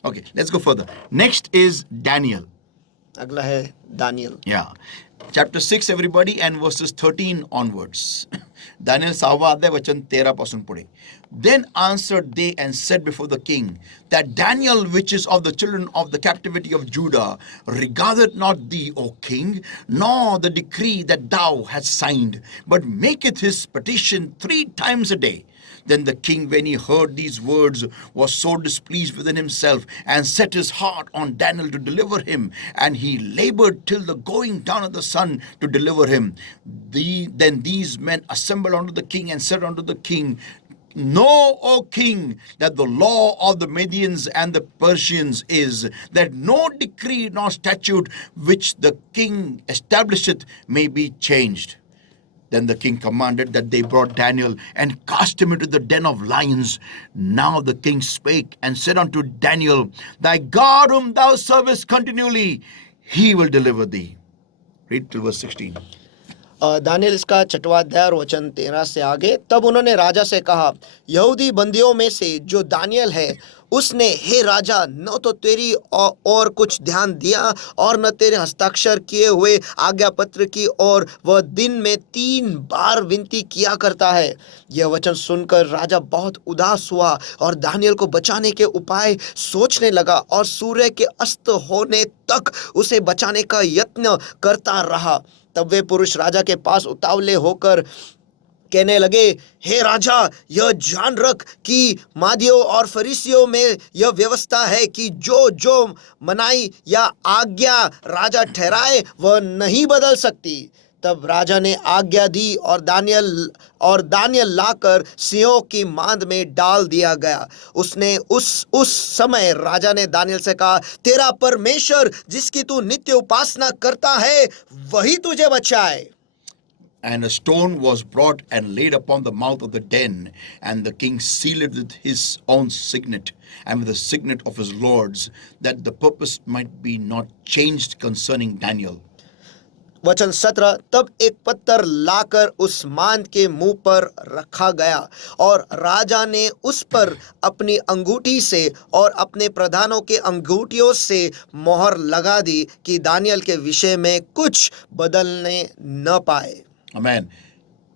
Okay, let's go further. Next is Daniel. अगला है Daniel. Yeah. Chapter 6 everybody, and verses 13 onwards. Daniel 6 अध्याय वचन 13 पासून पुढे. Then answered they and said before the king that Daniel, which is of the children of the captivity of Judah, regardeth not thee, O king, nor the decree that thou hast signed, but maketh his petition 3 times a day. Then the king, when he heard these words, was so displeased within himself, and set his heart on Daniel to deliver him. And he labored till the going down of the sun to deliver him. Then these men assembled unto the king and said unto the king, Know, O king, that the law of the Medians and the Persians is that no decree nor statute which the king establisheth may be changed. Then the king commanded that they brought Daniel and cast him into the den of lions. Now the king spake and said unto Daniel, Thy God whom thou servest continually, he will deliver thee. Read till verse 16. Daniel इसका 6वां अध्याय और वचन 13 से आगे। तब उन्होंने राजा से कहा, यहूदी बंदियों में से जो दानियल है, उसने हे राजा न तो तेरी और कुछ ध्यान दिया और न तेरे हस्ताक्षर किए हुए आज्ञा पत्र की, और वह दिन में 3 बार विनती किया करता है। यह वचन सुनकर राजा बहुत उदास हुआ और दानियल को बचाने के उपाय सोचने लगा, और सूर्य के अस्त होने तक उसे बचाने का यत्न करता रहा। तब वे पुरुष राजा के पास उतावले होकर कहने लगे, हे राजा, यह जान रख कि मादियों और फरीसियों में यह व्यवस्था है कि जो जो मनाई या आज्ञा राजा ठहराए वह नहीं बदल सकती। तब राजा ने आज्ञा दी और दानियल लाकर सिंहों की मांद में डाल दिया गया। उसने उस समय राजा ने दानियल से कहा, तेरा परमेश्वर जिसकी तू नित्य उपासना करता है वही तुझे बचाए। And a stone was brought and laid upon the mouth of the den, and the king sealed it with his own signet and with the signet of his lords, that the purpose might be not changed concerning Daniel. वचन 17। तब एक पत्थर लाकर उस मांद के मुंह पर रखा गया, और राजा ने उस पर अपनी अंगूठी से और अपने प्रधानों के अंगूठियों से मोहर लगा दी कि दानियल के विषय में कुछ बदलने न पाए। Amen.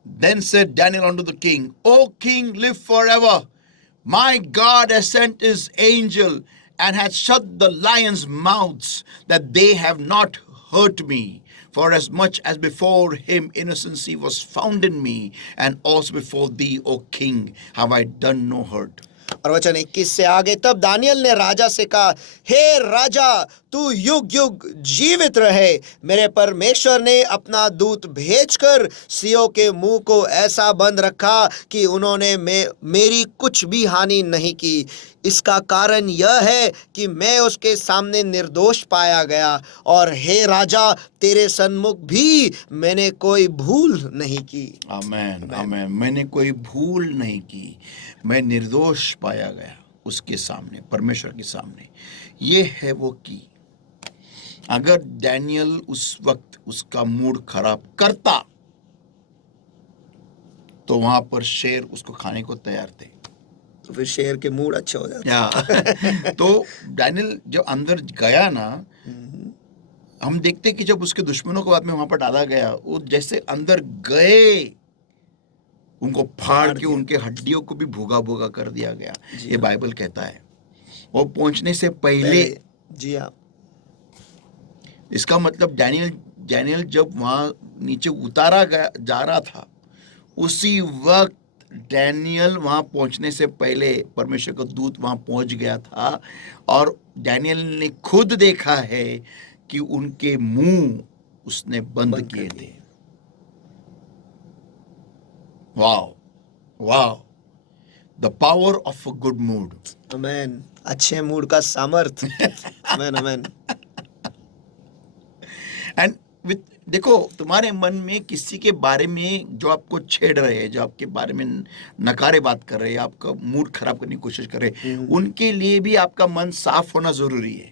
Then said Daniel unto the king, O king, live forever. My God has sent his angel and hath shut the lions' mouths, that they have not hurt me. For as much as before him innocency was found in me, and also before thee, O king, have I done no hurt. और वचन 21 से आगे। तब दानियल ने राजा से कहा, हे राजा, तू युग युग जीवित रहे। मेरे परमेश्वर ने अपना दूत भेजकर सिंहों के मुंह को ऐसा बंद रखा कि उन्होंने मेरी कुछ भी हानि नहीं की। इसका कारण यह है कि मैं उसके सामने निर्दोष पाया गया, और हे राजा, तेरे सन्मुख भी मैंने कोई भूल नहीं की। आमेन, आमेन। मैंने कोई भूल नहीं की, मैं निर्दोष पाया गया उसके सामने, परमेश्वर के सामने। ये है वो की। अगर डैनियल उस वक्त उसका मूड खराब करता तो वहां पर शेर उसको खाने को तैयार थे, तो फिर शेर के मूड अच्छे हो जाते। या तो डैनियल जो अंदर गया ना, हम देखते कि जब उसके दुश्मनों को बाद में वहां पर डाला गया, वो जैसे अंदर गए उनको फाड़ के उनके हड्डियों को भी भूगा भूगा कर दिया गया। ये बाइबल कहता है। वो पहुंचने से पहले जी हाँ। इसका मतलब डैनियल जब वहां नीचे उतारा गया जा रहा था, उसी वक्त डैनियल वहां पहुंचने से पहले परमेश्वर का दूत वहां पहुंच गया था, और डैनियल ने खुद देखा है कि उनके मुंह उसने बंद किए थे। Wow, wow, the power of a good mood. Amen. अच्छे मूड का सामर्थ। आमेन, आमेन। And देखो, तुम्हारे मन में किसी के बारे में जो आपको छेड़ रहे हैं, जो आपके बारे में नकारे बात कर रहे हैं, आपका मूड खराब करने की कोशिश कर रहे हैं, उनके लिए भी आपका मन साफ होना जरूरी है।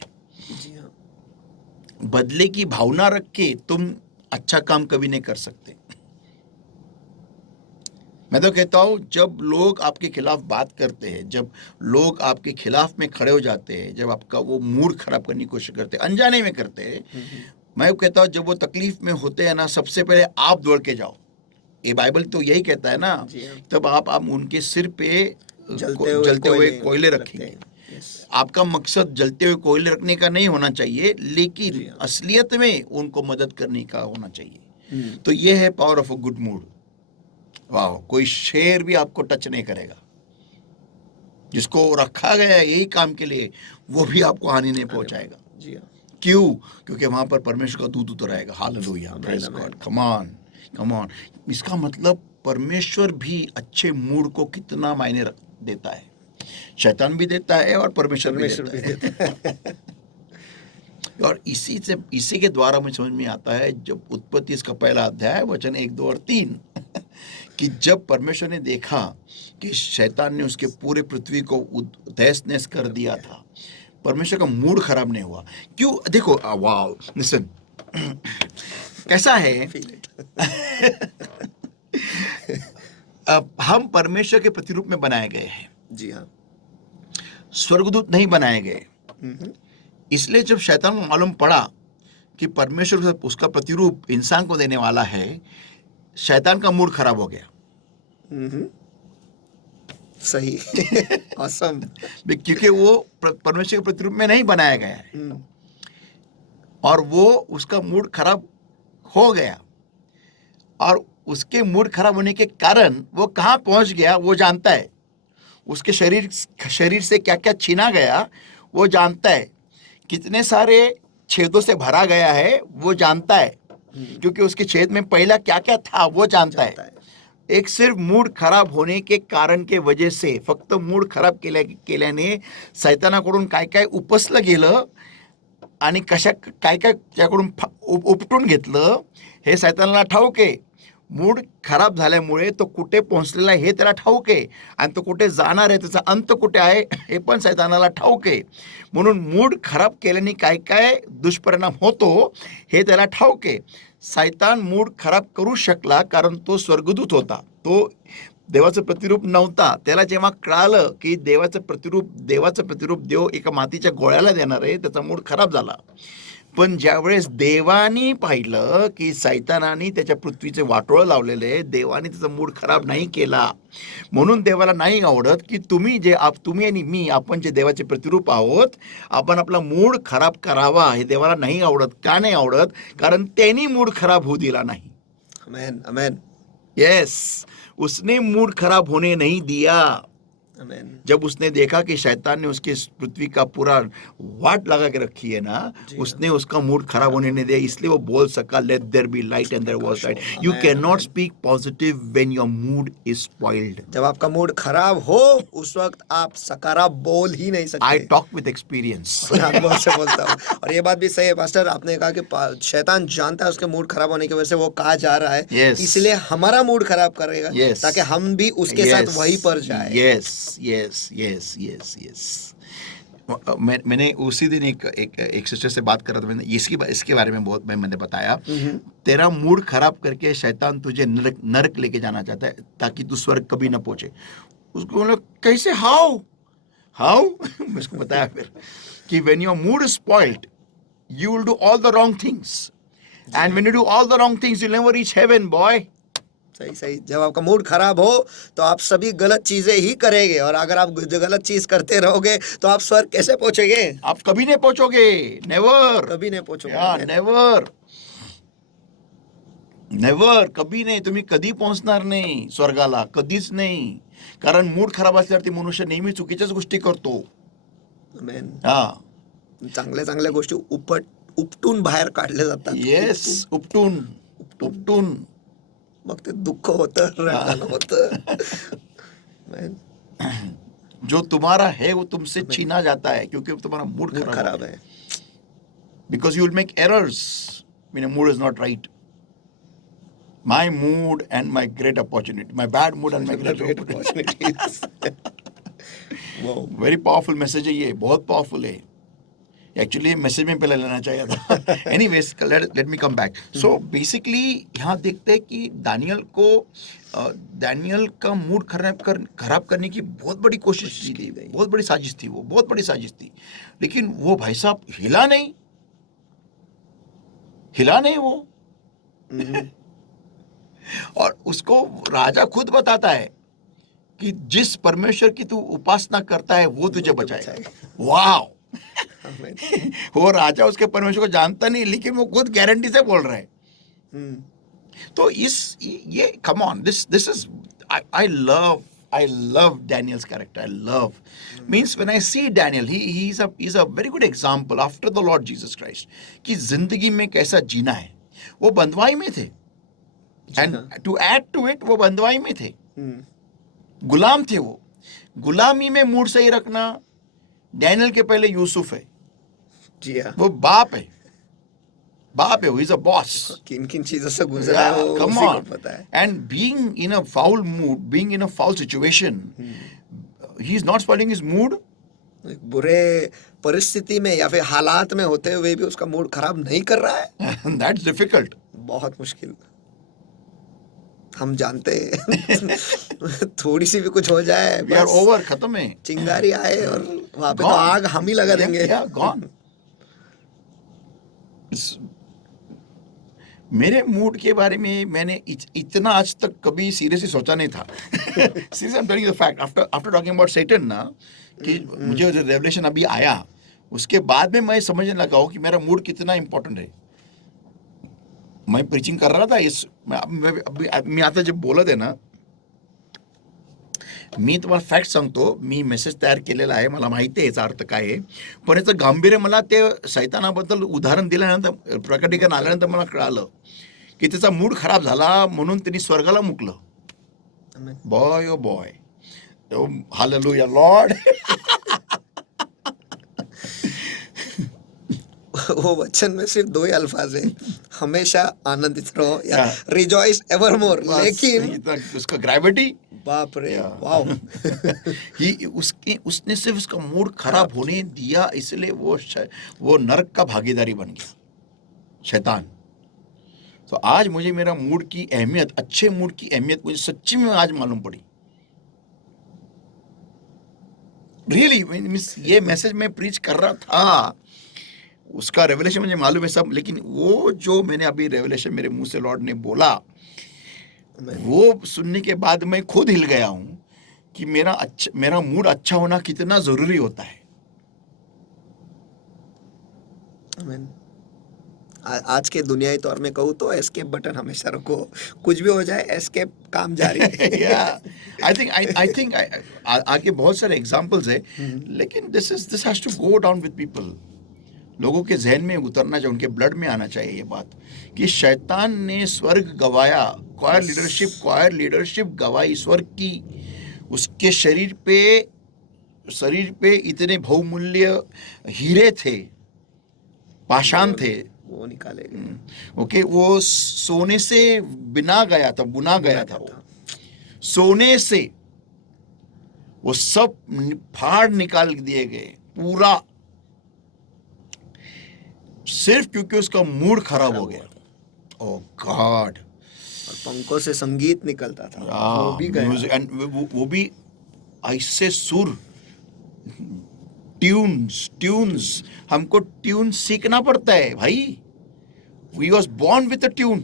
जी हाँ। बदले की भावना रख के तुम अच्छा काम कभी नहीं कर सकते। मैं तो कहता हूं, जब लोग आपके खिलाफ बात करते हैं, जब लोग आपके खिलाफ में खड़े हो जाते हैं, जब आपका वो मूड खराब करने की कोशिश करते हैं, अनजाने में करते हैं, मैं कहता हूं जब वो तकलीफ में होते हैं ना, सबसे पहले आप दौड़ के जाओ। ये बाइबल तो यही कहता है ना, जी हाँ। तब आप उनके सिर पे जलते हुए कोयले रखेंगे। हैं। यस। आपका मकसद जलते हुए कोयले रखने का नहीं होना चाहिए, जी लेकिन हाँ। असलियत में उनको मदद करने का होना चाहिए। तो ये है power of a good mood. वाह, कोई शेर भी आपको टच नहीं करेगा। जिसको रखा गया है यही काम के लिए, वो भी आपको हानि नहीं पहुंचाएगा। जी हाँ। क्यों? क्योंकि वहां पर परमेश्वर का दूत उतर आएगा। Hallelujah, praise amen, God, come on, come on. इसका मतलब परमेश्वर भी अच्छे मूड को कितना मायने रख देता है। शैतान भी देता है और परमेश्वर भी देता है। और इसी के द्वारा मुझे समझ में आता है, जब उत्पत्ति इसका पहला अध्याय वचन 1, 2 और 3 कि जब परमेश्वर ने देखा कि शैतान ने उसके पूरे पृथ्वी को तहस नहस कर दिया था, परमेश्वर का मूड खराब नहीं हुआ। क्यों? देखो, वाओ, लिसन, कैसा है अब हम परमेश्वर के प्रतिरूप में बनाए गए हैं। जी हाँ। स्वर्गदूत नहीं बनाए गए। इसलिए जब शैतान को मालूम पड़ा कि परमेश्वर उसका प्रतिरूप इंसान को देने वाला है, शैतान का मूड खराब हो गया। सही। ऑसम। क्योंकि वो परमेश्वर के प्रतिरूप में नहीं बनाया गया है, और वो उसका मूड खराब हो गया। और उसके मूड खराब होने के कारण वो कहाँ पहुंच गया वो जानता है। उसके शरीर से क्या क्या छीना गया वो जानता है। कितने सारे छेदों से भरा गया है वो जानता है, क्योंकि उसके छेद में पहला क्या क्या था वो जानता है। एक सिर्फ मूड खराब होने के कारण के वजह से, फक्त मूड खराब केल्याने सैतानाकडून काय काय उपसलं गेलं आणि काय काय त्याकडून उपटून घेतलं हे सैतानाला ठाऊक आहे। मूड खराब झाल्यामुळे तो कुठे पोहोचलेला आहे हे त्याला ठाऊक आहे, आणि तो कुठे जाणार आहे, त्याचा अंत कुठे आहे हे पण सैतानाला ठाऊक आहे। म्हणून मूड खराब केल्याने काय काय दुष्परिणाम होतो हे त्याला ठाऊक आहे। सैतान मूड खराब करू शकला कारण तो स्वर्गदूत होता, तो देवाचं प्रतिरूप नव्हता। त्याला जेव्हा कळालं की देवाचं प्रतिरूप देव एका मातीच्या गोळ्याला देणार आहे, त्याचा मूड खराब झाला। पण ज्यावेळेस देवानी पाहिलं की सैतानाने त्याच्या पृथ्वीचे वाटोळं लावलेले, देवाने त्याचा मूड खराब नाही केला। म्हणून देवाला नाही आवडत की तुम्ही आणि मी, आपण जे देवाचे प्रतिरूप आहोत, आपण आपला मूड खराब करावा। हे देवाला नाही आवडत। का नाही आवडत? कारण त्यांनी मूड खराब होऊ दिला नहीं। आमेन, आमेन। यस, उसने मूड खराब होने नहीं दिया। आमेन। जब उसने देखा कि शैतान ने उसकी पृथ्वी का पूरा वाट लगा के रखी है ना, उसने उसका मूड खराब होने नहीं दिया। इसलिए वो बोल सका, let there be light, and there was light. You can not speak positive when your mood is spoiled. जब आपका मूड खराब हो उस वक्त आप सकारात्मक बोल ही नहीं सकते। I talk with experience. अनुभव से बोलता हूँ। और ये बात भी सही है पास्टर, आपने कहा कि शैतान जानता है उसके मूड खराब होने की वजह से वो कहाँ जा रहा है। Yes. इसलिए हमारा मूड खराब करेगा, Yes. ताकि हम भी उसके साथ वहीं पर जाए। Yes yes yes yes yes. मैंने उसी दिन एक सिस्टर से बात कर रहा था। मैंने इसके बारे में बहुत मैंने बताया, तेरा मूड खराब करके शैतान तुझे नरक लेके जाना चाहता है ताकि तू स्वर्ग कभी ना पहुंचे। उसको बोला, कैसे? हाउ मैं उसको बताया फिर कि when your mood is spoiled you will do all the wrong things, and when you do all the wrong things you never reach heaven boy. सही सही। जब आपका मूड खराब हो तो आप सभी गलत चीजें ही करेंगे, और अगर आप गलत चीज करते रहोगे तो आप स्वर्ग कैसे पहुंचेंगे? आप कभी नहीं पहुंचोगे, नेवर, कभी नहीं पहुंचोगे। नेवर, कभी नाही। तुम्ही कधी पोहोचणार नाही स्वर्गाला, कधीच नाही। कारण मूड खराब असल्यावरती मनुष्य नेहमी चुकीच्याच गोष्टी करतो। आमेन। हा, चांगल्या चांगल्या गोष्टी उपटून बाहेर काढल्या जातात। येस, उपटून मग ते दुःख होतं, रडणं होतं। जो तुम्हारा है वो तुमसे छीना जाता है क्योंकि तुम्हारा मूड खराब है। Because you will make errors when your mood is not right. My mood and my great opportunity. My bad mood and my great Great opportunity. opportunities. Wow. Very powerful message है ये, बहुत पावरफुल है एक्चुअली। मैसेज में पहले लेना चाहिए था। Anyways, let me come back. So basically यहाँ देखते हैं कि दानियल का मूड खराब करने की बहुत बड़ी कोशिश की थी, बहुत बड़ी साजिश थी, वो बहुत बड़ी साजिश थी, लेकिन वो भाई साहब हिला नहीं वो। और उसको राजा खुद बताता है कि जिस परमेश्वर की तू उपासना करता है वो तुझे बचाएगा। वाह। वो राजा उसके परमेश्वर को जानता नहीं, लेकिन वो खुद गारंटी से बोल रहा है। तो ये come on, this is I love Daniel's character. I love means when I see Daniel, he's a very good example after the Lord Jesus Christ कि जिंदगी में कैसा जीना है। वो बंदवाई में थे, and to add to it वो बंदवाई में थे, गुलाम थे। वो गुलामी में मूड सही रखना, डैनियल के पहले यूसुफ है, जी हाँ। वो बाप है, ही इज अ बॉस। किन किन चीजों से गुजरा है वो कम उसी को ऑन। पता है। And being in a foul mood, being in a foul situation, he is not spoiling his mood. एक बुरे परिस्थिति में या फिर हालात में होते हुए भी उसका मूड खराब नहीं कर रहा है। That's difficult. बहुत मुश्किल। हम जानते हैं थोड़ी सी भी कुछ हो जाए वी आर बस ओवर, खत्म है। चिंगारी आए और वहां पे तो Gone. आग हम ही लगा देंगे। गॉन। मेरे मूड के बारे में मैंने इतना आज तक कभी सीरियसली सोचा नहीं था। Seriously I am telling the fact, after talking about Satan ना, कि मुझे जो रेवलेशन अभी आया उसके बाद में मैं समझने लगा हूँ कि मेरा मूड कितना इंपॉर्टेंट है। मैं प्रीचिंग कर रहा था मी आता जे बोलत आहे ना, मी तुम्हाला फॅक्ट सांगतो, मी मेसेज तयार केलेला आहे, मला माहिती आहे याचा अर्थ काय आहे, पण याचं गांभीर्य मला ते सैतानाबद्दल उदाहरण दिल्यानंतर, प्रकटीकरण आल्यानंतर मला कळालं की त्याचा मूड खराब झाला म्हणून त्यांनी स्वर्गाला मुकलं। Boy oh boy, hallelujah Lord. वो वचन में सिर्फ दो ही अल्फाज है, हमेशा आनंदित रहो या रिजॉइस एवरमोर। लेकिन उसका ग्रेविटी, बाप रे, वाओ। उसने सिर्फ उसका मूड खराब होने दिया, इसलिए वो नरक का भागीदारी बन गया, शैतान। तो आज मुझे मेरा मूड की अहमियत, अच्छे मूड की अहमियत मुझे सच्ची में आज मालूम पड़ी। रियली मींस ये मैसेज मैं प्रीच कर रहा था, उसका रेवलेशन मुझे मालूम है सब, लेकिन वो जो मैंने अभी रेवलेशन मेरे मुंह से लॉर्ड ने बोला, वो सुनने के बाद मैं खुद हिल गया हूं कि मेरा मूड अच्छा होना कितना जरूरी होता है। आज के दुनियाई तौर में कहूँ तो एस्केप बटन हमेशा रखो, कुछ भी हो जाए एस्केप, काम जारी। आई थिंक आगे बहुत सारे एग्जांपल्स है, लेकिन this has to go down with people. लोगों के जहन में उतरना चाहिए, उनके ब्लड में आना चाहिए ये बात कि शैतान ने स्वर्ग गवाया, क्वायर लीडरशिप गवाई स्वर्ग की। उसके शरीर पे इतने बहुमूल्य हीरे थे, पाषाण थे, वो निकाले गए। ओके, वो सोने से बुना गया था वो सोने से, वो सब फाड़ निकाल दिए गए पूरा, सिर्फ क्योंकि उसका मूड खराब हो गया। ओह गॉड। और पंखों से संगीत निकलता था, वो भी गया। एंड वो भी ऐसे सुर, ट्यून्स, हमको ट्यून सीखना पड़ता है भाई। He was born with a tune.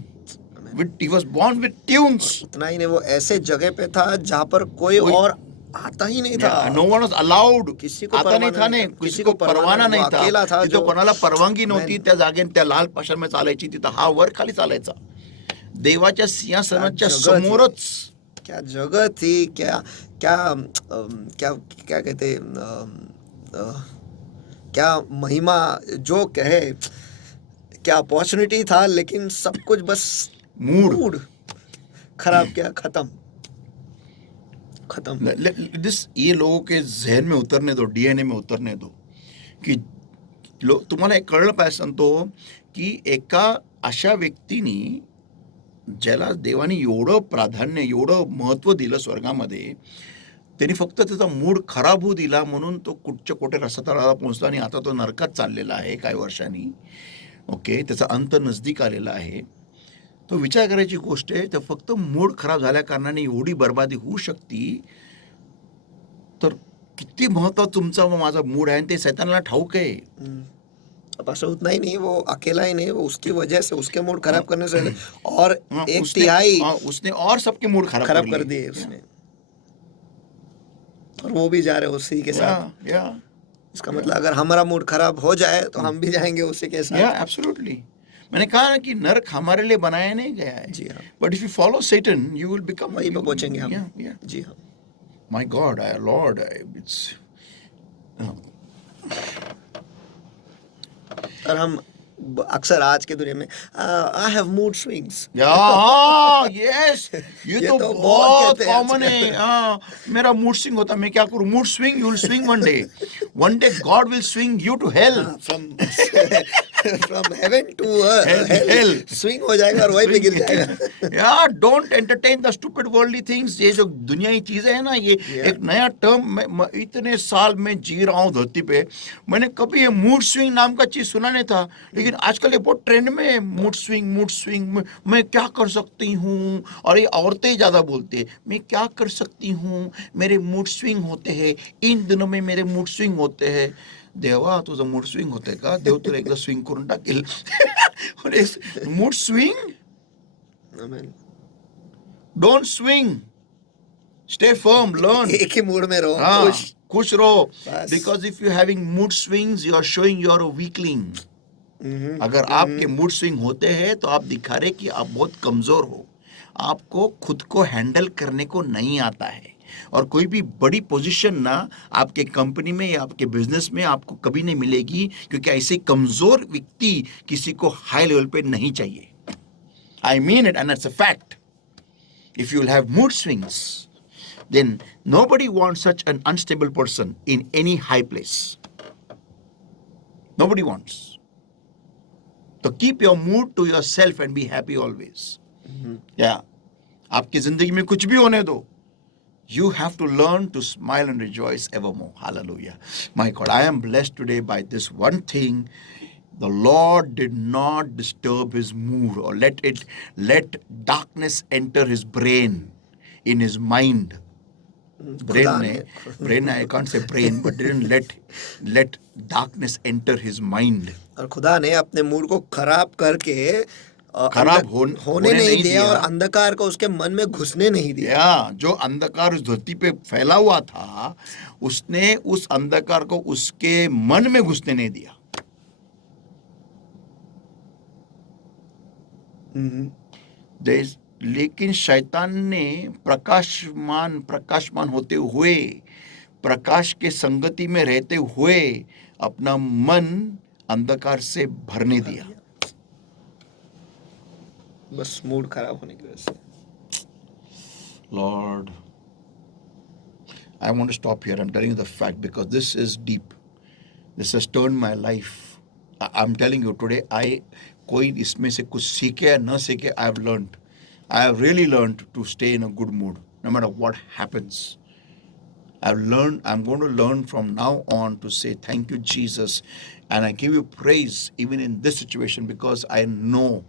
He was born with tunes. उतना ही नहीं, वो ऐसे जगह पे था जहाँ पर कोई और आता ही नहीं था। No one was allowed. किसी को आता नाही था नाही, किसी को परवाना नाही था, अकेला था, तिथं कोणाला परवानगी नव्हती, त्या जागेत त्या लाल पाषाणमध्ये चालायची, तिथं हा वर खाली चालायचा, देवाच्या सिंहासनाच्या समोरच। क्या जगह थी, क्या क्या क्या क्या कहते, क्या महिमा जो कहे, क्या अपॉर्चुनिटी था, लेकिन सब कुछ बस मूड खराब किया, खत्म। ये लोगों के जहन में उतरने दो, डीएनए में उतरने दो की तुम्हाला एक कळलं पाहिजे सांगतो की एका अशा व्यक्तीने ज्याला देवाने एवढं प्राधान्य, एवढं महत्त्व दिलं स्वर्गामध्ये, त्यांनी फक्त त्याचा मूड खराब होऊ दिला म्हणून तो कुठच्या कुठे रसातळाला पोहोचला आणि आता तो नरकात चाललेला आहे काही वर्षांनी. ओके, त्याचा अंत नजदीक आलेला आहे. तो विचार करायची गोष्ट आहे. तर फक्त मूड खराब झाल्या कारणाने एवढी बर्बादी होऊ शकते. तर किती महत्त्वाचा तुमचा व माझा मूड आहे आणि ते सैतानाला ठाऊक आहे. अब ऐसा उतना ही नहीं, वो अकेला ही नहीं, वो उसकी वजह से, उसके मूड खराब करने से और एक तिहाई उसने और सबके मूड खराब खराब कर लिए. दिए उसने, और वो भी जा रहे उसी के साथ. या इसका मतलब अगर हमारा मूड खराब हो जाए तो हम भी जाएंगे उसी के या साथ. एब्सोल्युटली. मैंने कहा ना कि नरक हमारे लिए बनाया नहीं गया है. जी हाँ, but if you follow Satan you will become, वहीं पे पहुंचेंगे हम. या जी हाँ. माय गॉड, लॉर्ड, इट्स और हम अक्सर आज के दुनिया में आई हैव मूड स्विंग्स. या यस, ये ये तो तो बहुत बहुत कहते हैं कॉमन है. आजकल. हाँ, मेरा मूड स्विंग होता है, मैं क्या करूँ? Mood swing, you will swing one day God will swing you to hell. From heaven to Hell. Hell swing हो जाएगा और वहीं पे गिर जाएगा. यार, don't entertain the stupid worldly things. ये जो दुनियाई चीजें हैं ना, ये Yeah. एक नया टर्म. मैं इतने साल में जी रहा हूँ धरती पे, मैंने कभी ये मूड स्विंग नाम का चीज सुना नहीं था. लेकिन आजकल ये बहुत ट्रेंड में है. Mood swing. मैं क्या कर सकती हूँ? और ये औरतें ही ज्यादा बोलती है, मैं क्या कर सकती हूँ, मेरे मूड स्विंग होते हैं, इन दिनों में मेरे मूड स्विंग होते हैं. देवा, तुझं मूड स्विंग होते का? देव तुला एकदा स्विंग करून टाकेल. Mood swing, Amen. Don't swing, stay firm, learn. एक ही मूड में रहो, हाँ, खुश. खुश रहो. बस. Because if you having mood swings you are showing you are a weakling. अगर आपके मूड स्विंग होते हैं तो आप दिखा रहे कि आप बहुत कमजोर हो, आपको खुद को हैंडल करने को नहीं आता है. और कोई भी बड़ी पोजीशन ना आपके कंपनी में या आपके बिजनेस में आपको कभी नहीं मिलेगी, क्योंकि ऐसे कमजोर व्यक्ति किसी को हाई लेवल पे नहीं चाहिए. I mean it and it's a fact. If you will have mood swings then nobody wants such an unstable person in any high place. Nobody wants. So keep your mood to yourself and be happy always. Yeah. आपकी जिंदगी में कुछ भी होने दो. You have to learn to smile and rejoice evermore. Hallelujah. My God, I am blessed today by this one thing. The Lord did not disturb his mood or let darkness enter his brain, in his mind. Brain, I can't say brain, but didn't let darkness enter his mind. और खुदा ने अपने मूड को खराब करके खराब होने नहीं दिया और अंधकार को उसके मन में घुसने नहीं दिया. या जो अंधकार उस धरती पे फैला हुआ था, उसने उस अंधकार को उसके मन में घुसने नहीं दिया. लेकिन शैतान ने प्रकाशमान होते हुए, प्रकाश के संगति में रहते हुए अपना मन अंधकार से भरने दिया. बस मूड खराब होने की वजह से. Lord, I want to stop here. I'm telling you the fact because this is deep. This has turned my life. I'm telling you today, कोई इसमें से कुछ सीखे या न सीखे, I have learned. I have really learned to stay in a good mood, no matter what happens. I'm going to learn from now on to say thank you, Jesus. And I give you praise even in this situation because I know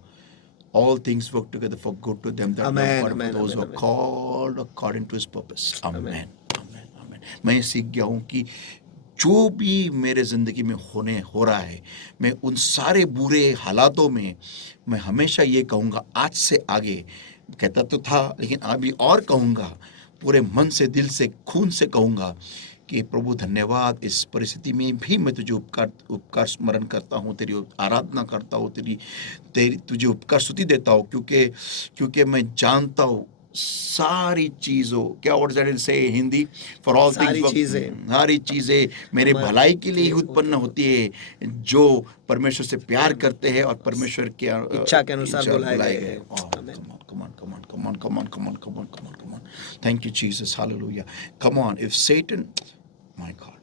all things work together for good to them that love God, for those who are called according to his purpose. Amen. Amen. मैं सीख गया हूँ कि जो भी मेरे ज़िंदगी में हो रहा है, मैं उन सारे बुरे हालातों में मैं हमेशा ये कहूँगा, आज से आगे कहता तो था लेकिन अभी और कहूँगा, पूरे मन से, दिल से, खून से कहूँगा कि प्रभु धन्यवाद, इस परिस्थिति में भी मैं तुझे उपकार स्मरण करता हूँ, तेरी आराधना करता हूँ, तुझे उपकार स्तुति देता हूँ, क्योंकि मैं जानता हूँ सारी चीज़ों, क्या वर्ड दैट से हिंदी, फॉर ऑल थिंग्स, सारी चीज़ें मेरे भलाई के लिए ही उत्पन्न होती है, जो परमेश्वर से प्यार करते हैं और परमेश्वर की इच्छा के अनुसार बुलाए गए. Come on. Thank you, Jesus. Hallelujah. Come on. If Satan, my God.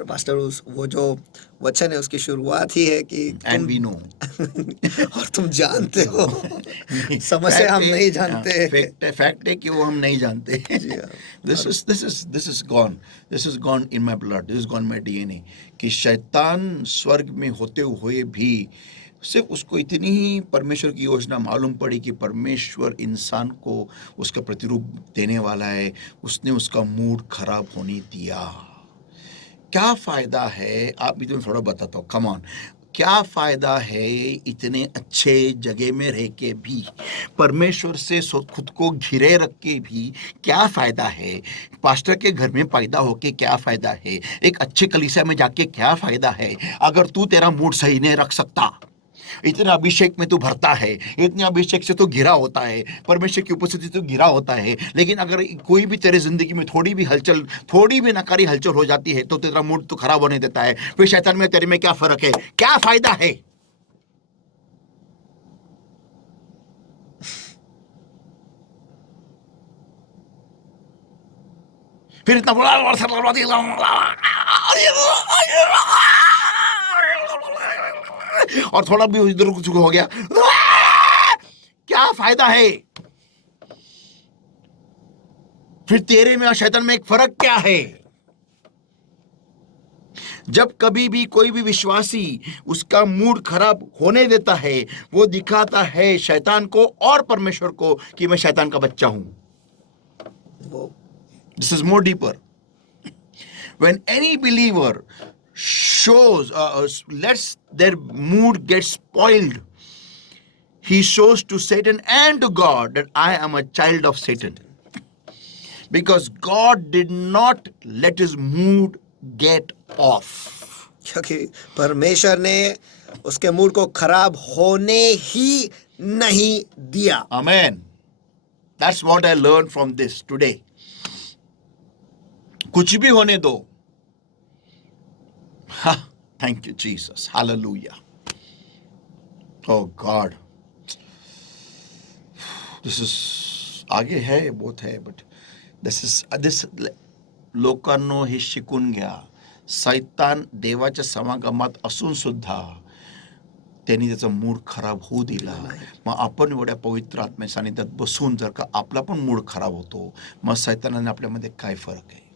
और पास्टर उस वो जो वचन है उसकी शुरुआत ही है कि एंड वी नो और तुम जानते हो। समस्या हम नहीं जानते। फैक्ट है कि वो हम नहीं जानते। जी हाँ। This is gone in my blood, this is gone my DNA, कि शैतान स्वर्ग में होते हुए भी सिर्फ उसको इतनी ही परमेश्वर की योजना मालूम पड़ी कि परमेश्वर इंसान को उसका प्रतिरूप देने वाला है, उसने उसका मूड खराब होने दिया। क्या फायदा है, आप भी तुम्हें थोड़ा बताता हूँ, कम ऑन, क्या फायदा है इतने अच्छे जगह में रह के भी, परमेश्वर से खुद को घिरे रख के भी क्या फायदा है, पास्टर के घर में पैदा होके क्या फायदा है, एक अच्छे कलीसिया में जाके क्या फायदा है, अगर तू तेरा मूड सही नहीं रख सकता। इतने अभिषेक में तू भरता है, इतने अभिषेक से तो घिरा होता है, परमेश्वर की उपस्थिति से तो घिरा होता है, लेकिन अगर कोई भी तेरे जिंदगी में थोड़ी भी हलचल, थोड़ी भी नकारी हलचल हो जाती है तो तेरा मूड तो खराब होने देता है। फिर शैतान में तेरे में क्या फर्क है, क्या फायदा है? फिर इतना और थोड़ा भी इधर कुछ हो गया, क्या फायदा है? फिर तेरे में और शैतान में एक फर्क क्या है? जब कभी भी कोई भी विश्वासी उसका मूड खराब होने देता है, वो दिखाता है शैतान को और परमेश्वर को कि मैं शैतान का बच्चा हूं। This is more deeper. When any believer shows, lets their mood get spoiled, he shows to Satan and to God that I am a child of Satan. Because God did not let his mood get off. क्योंकि परमेश्वर ने उसके मूड को खराब होने ही नहीं दिया। Amen. That's what I learned from this today. कुछ भी होने दो। Thank you, Jesus. Hallelujah. Oh God. This is आगे है, बहुत है, but this लोकांनो हे शिकून घ्या, सैतान देवाच्या समागमात असून सुद्धा त्यांनी त्याचा मूड खराब होऊ दिला। मग आपण एवढ्या पवित्र आत्म्या सानिध्यात बसून जर का आपला पण मूड खराब होतो, मग सैतानाने आपल्यामध्ये काय फरक आहे?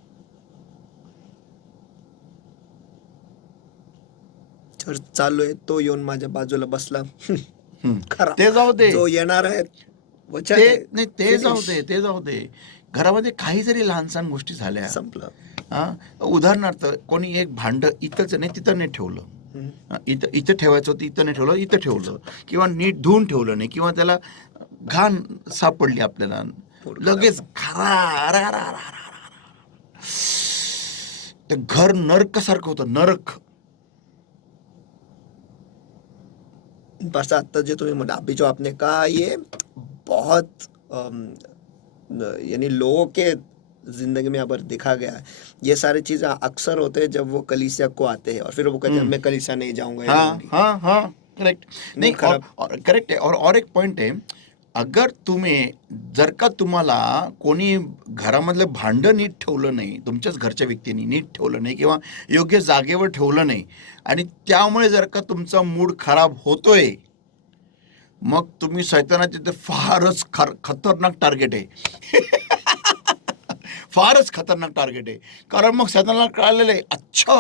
चर्च चालू आहे, तो येऊन माझ्या बाजूला बसला, खरा ते जाऊ दे, जो येणार आहे वचन आहे, नाही ते जाऊ दे, ते जाऊ दे। घरामध्ये काही जरी लहान सहान गोष्टी झाल्या, संपलं। उदाहरणार्थ कोणी एक भांड इथंच नाही तिथं नाही ठेवलं, इथं ठेवायचं होतं इथं नाही ठेवलं, इथं ठेवलं, किंवा नीट धुवून ठेवलं नाही, किंवा त्याला घाण सापडली आपल्याला, लगेच ते घर नरक सारखं होतं, नरक। पास्टर आता जो तुम्हें मतलब अभी जो आपने कहा, ये बहुत यानी लोगों के जिंदगी में अगर देखा गया है, ये सारी चीजें अक्सर होते हैं जब वो कलीसिया को आते हैं और फिर वो कहते हैं मैं कलीसिया नहीं जाऊंगा। हाँ करेक्ट, नहीं करेक्ट है। और एक पॉइंट है, अगर जर का तुम्हाला कोणी घरामधलं भांड नीट ठेवलं नाही, तुमच्याच घरच्या व्यक्तींनी नीट ठेवलं नाही किंवा योग्य जागेवर ठेवलं नाही, आणि त्यामुळे जर का तुमचा मूड खराब होतोय, मग तुम्ही सैतानाचे ते फारच खतरनाक टार्गेट आहे। फारच खतरनाक टार्गेट आहे, कारण मग सैतानाला कळलेलं आहे, अच्छा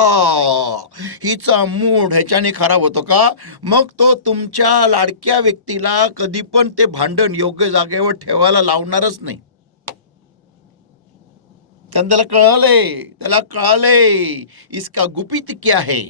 हिचा मूड ह्याच्याने खराब होतो का, मग तो तुमच्या लाडक्या व्यक्तीला कधी पण ते भांडण योग्य जागेवर ठेवायला लावणारच नाही। त्याला कळालंय इसका गुपित क्या है,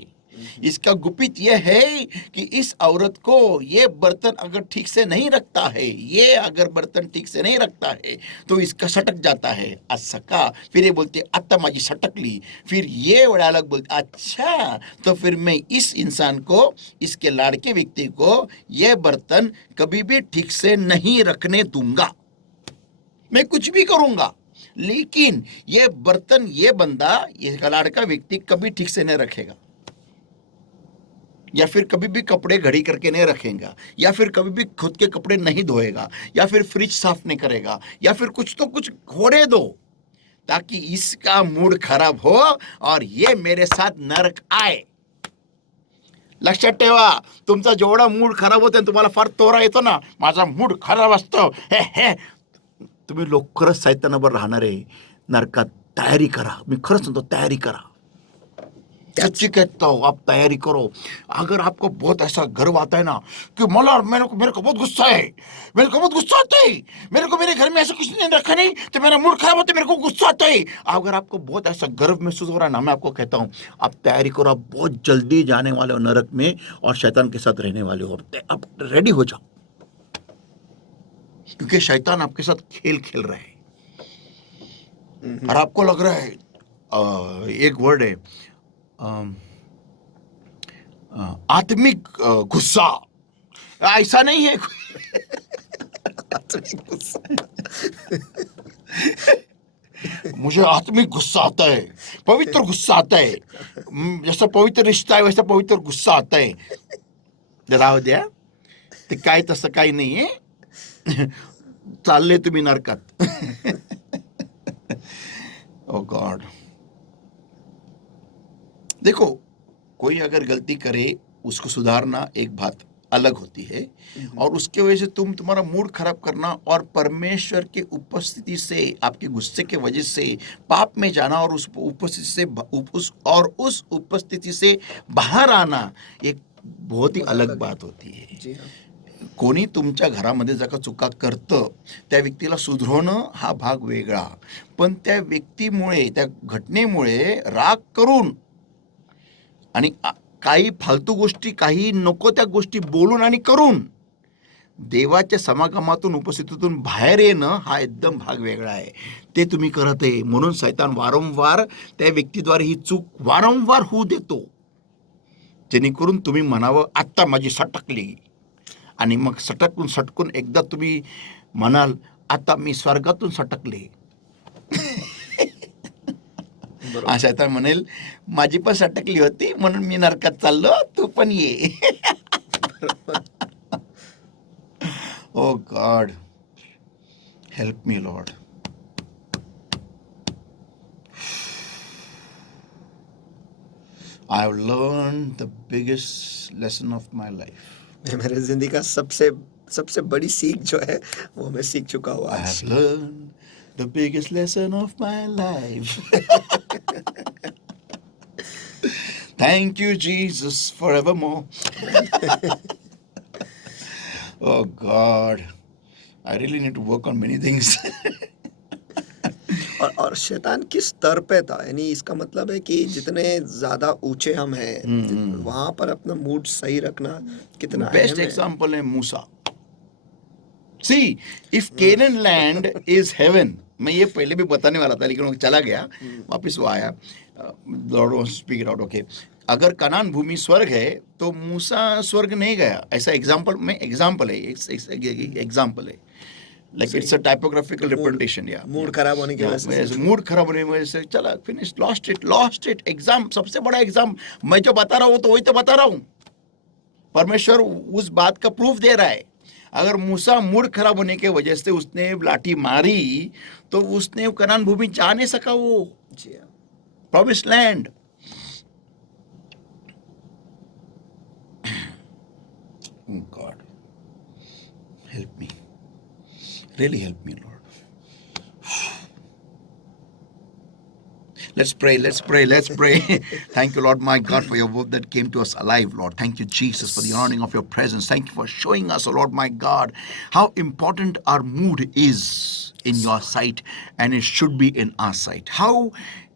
इसका गुपित यह है कि इस औरत को ये बर्तन अगर ठीक से नहीं रखता है, ये अगर बर्तन ठीक से नहीं रखता है तो इसका सटक जाता है। असं का? फिर ये बोलते आता माझी सटकली, फिर ये बड़ा अलग बोलते अच्छा तो फिर मैं इस इंसान को, इसके लाड़के व्यक्ति को ये बर्तन कभी भी ठीक से नहीं रखने दूंगा, मैं कुछ भी करूंगा, लेकिन ये बर्तन, ये बंदा, ये लाड़का व्यक्ति कभी ठीक से नहीं रखेगा, या फिर कभी भी कपड़े घड़ी करके नहीं रखेगा, या फिर कभी भी खुद के कपड़े नहीं धोएगा, या फिर फ्रिज साफ नहीं करेगा, या फिर कुछ तो कुछ होने दो, ताकि इसका मूड खराब हो और ये मेरे साथ नरक आए. लक्षात ठेवा, तुमचा जेवढा मूड खराब होतो आणि तुम्हाला फार तोरा येतो ना, माझा मूड खराब असतो, हे हे, तुम्ही लवकरच सैतानावर राहणार आहे नरकात. तयारी करा, मी खरंच सांगतो, तयारी करा. सच्ची कहता हूं, आप तैयारी करो. अगर आपको बहुत ऐसा गर्व आता है ना कि मेरे को बहुत गुस्सा है, मेरे को बहुत गुस्सा आता है, मेरे को मेरे घर में ऐसा कुछ नहीं रखा नहीं तो मेरा मूड खराब होता है, मेरे को गुस्सा आता है. अगर आपको बहुत ऐसा गर्व महसूस हो रहा है ना, मैं आपको कहता हूं, आप तैयारी करो. आप बहुत जल्दी जाने वाले हो नरक में और शैतान के साथ रहने वाले हो. आप रेडी हो जाओ, क्योंकि शैतान आपके साथ खेल खेल रहा है. और आपको लग रहा है, एक वर्ड है, आत्मिक गुस्सा. ऐसा नहीं है. मुझे आत्मिक गुस्सा आता है, पवित्र गुस्सा आता है. जसा पवित्र रिश्ता आहे वैसा पवित्र गुस्सा आता है. राहू द्या, ते काय तसं काही नाहीये. चालले तुम्ही नरकात. ओ गॉड. देखो, कोई अगर गलती करे उसको सुधारना एक बात अलग होती है, और उसके वजह से तुम्हारा मूड खराब करना और परमेश्वर की उपस्थिति से, आपके गुस्से के वजह से पाप में जाना और उस उपस्थिति से उस उपस्थिति से बाहर आना एक बहुत ही अलग बात होती है. जी हाँ. कोणी तुमच्या घरामध्ये जर का चुका करतं, त्या व्यक्तीला सुधारवणं हा भाग वेगळा. पण त्या व्यक्तीमुळे, त्या घटनेमुळे राग करून आणि काही फालतू गोष्टी, काही नको त्या गोष्टी बोलून आणि करून देवाच्या समागमातून, उपस्थितीतून बाहेर येणं हा एकदम भाग वेगळा आहे. ते तुम्ही करत आहे. म्हणून शैतान वारंवार त्या व्यक्तीद्वारे ही चूक वारंवार होऊ देतो, जेणेकरून तुम्ही म्हणावं, आत्ता माझी सटकली. आणि मग सटकून एकदा तुम्ही म्हणाल, आता मी स्वर्गातून सटकले. शैतान म्हणेल, माझी पण सटकली होती म्हणून मी नरकात चाललो, तू पण ये. Oh God, help me Lord. I have learned the biggest lesson of my life. मेरे जिंदगी का सबसे बड़ी सीख जो है वो मैं सीख चुका हूँ I आज. have learned the biggest lesson of my life. Thank you, Jesus, forevermore. Oh God, I really need to work on many things. और शैतान किस स्तर पे था, यानी इसका मतलब है कि जितने ज्यादा ऊंचे हम हैं वहां पर अपना मूड सही रखना कितना Best अहम है. example है मूसा. See, if Canaan land is heaven, मैं ये पहले भी बताने वाला था लेकिन वो चला गया, वापस वो आया. Lord wants to speak it out, okay. अगर कनान भूमि स्वर्ग है तो मूसा स्वर्ग नहीं गया. ऐसा एग्जाम्पल है, एग्जाम्पल है. Like it's a typographical representation. Yeah. Mood खराब होने की वजह से. मूड खराब होने की वजह से चला, फिनिश, लॉस्ट इट. एग्जाम, सबसे बड़ा एग्जाम मैं जो बता रहा हूँ तो वही तो बता रहा हूँ. परमेश्वर उस बात का प्रूफ दे रहा है. अगर मूसा मूड खराब होने के वजह से उसने लाठी मारी तो उसने कनान भूमि जा नहीं सका, वो promised land. God help me, really help me, Lord. Let's pray. Thank you, Lord, my God, for your word that came to us alive, Lord. Thank you, Jesus, for the honoring of your presence. Thank you for showing us, oh Lord, my God, how important our mood is in your sight, and it should be in our sight. How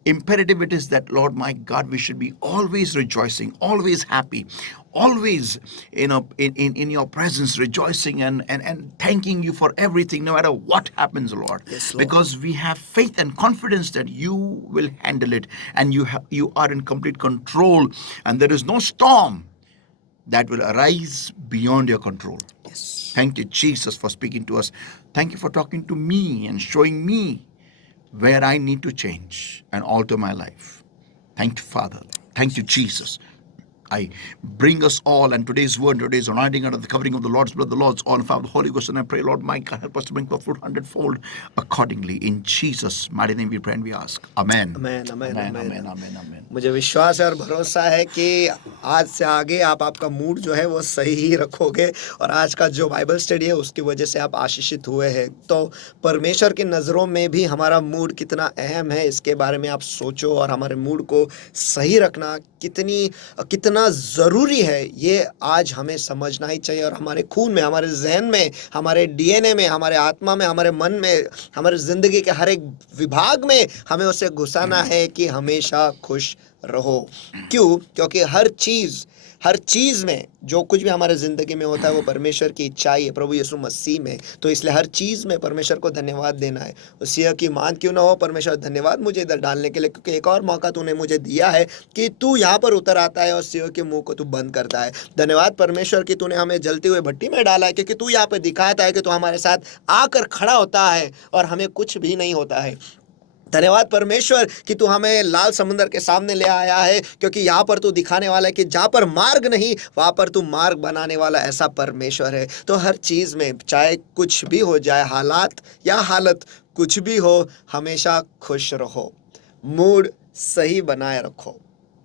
imperative it is that, Lord, my God, we should be always rejoicing, always happy, always in your presence, rejoicing and thanking you for everything, no matter what happens, Lord. Yes, Lord. Because we have faith and confidence that you will handle it, and you are in complete control, and there is no storm that will arise beyond your control. Yes. Thank you, Jesus, for speaking to us. Thank you for talking to me and showing me where I need to change and alter my life. Thank you, Father. Thank you, Jesus. I bring us all and today's word, today's anointing under the covering of the Lord's blood, the Lord's oil, Father, the Holy Ghost, and I pray, Lord, my God, help us to bring forth fruit hundredfold accordingly. In Jesus' mighty name we pray and we ask. Amen. Amen, amen, Amen, amen. amen, amen, amen. मुझे विश्वास है और भरोसा है कि आज से आगे आप आपका मूड जो है वो सही ही रखोगे और आज का जो बाइबल स्टडी है उसकी वजह से आप आशीषित हुए हैं। तो परमेश्वर की नज़रों में भी हमारा मूड कितना अहम है इसके बारे में आप सोचो और हमारे मूड को सही रखना कितना ज़रूरी है ये आज हमें समझना ही चाहिए और हमारे खून में, हमारे जहन में, हमारे डीएनए में, हमारे आत्मा में, हमारे मन में, हमारे ज़िंदगी के हर एक विभाग में हमें उसे घुसाना है कि हमेशा खुश रहो। क्यों? क्योंकि हर चीज़ में जो कुछ भी हमारे ज़िंदगी में होता है वो परमेश्वर की इच्छाई है, प्रभु यीशु मसीह में। तो इसलिए हर चीज़ में परमेश्वर को धन्यवाद देना है। उसी की मान क्यों ना हो, परमेश्वर धन्यवाद मुझे इधर डालने के लिए, क्योंकि एक और मौका तूने मुझे दिया है कि तू यहाँ पर उतर आता है और सियों के मुंह को तू बंद करता है। धन्यवाद परमेश्वर कि तूने हमें जलती हुई भट्टी में डाला है, क्योंकि तू यहाँ पर दिखाता है कि तू हमारे साथ आकर खड़ा होता है और हमें कुछ भी नहीं होता है। धन्यवाद परमेश्वर कि तू हमें लाल समुद्र के सामने ले आया है, क्योंकि यहाँ पर तू दिखाने वाला है कि जहाँ पर मार्ग नहीं वहाँ पर तू मार्ग बनाने वाला ऐसा परमेश्वर है। तो हर चीज़ में चाहे कुछ भी हो जाए, हालात या हालत कुछ भी हो, हमेशा खुश रहो, मूड सही बनाए रखो,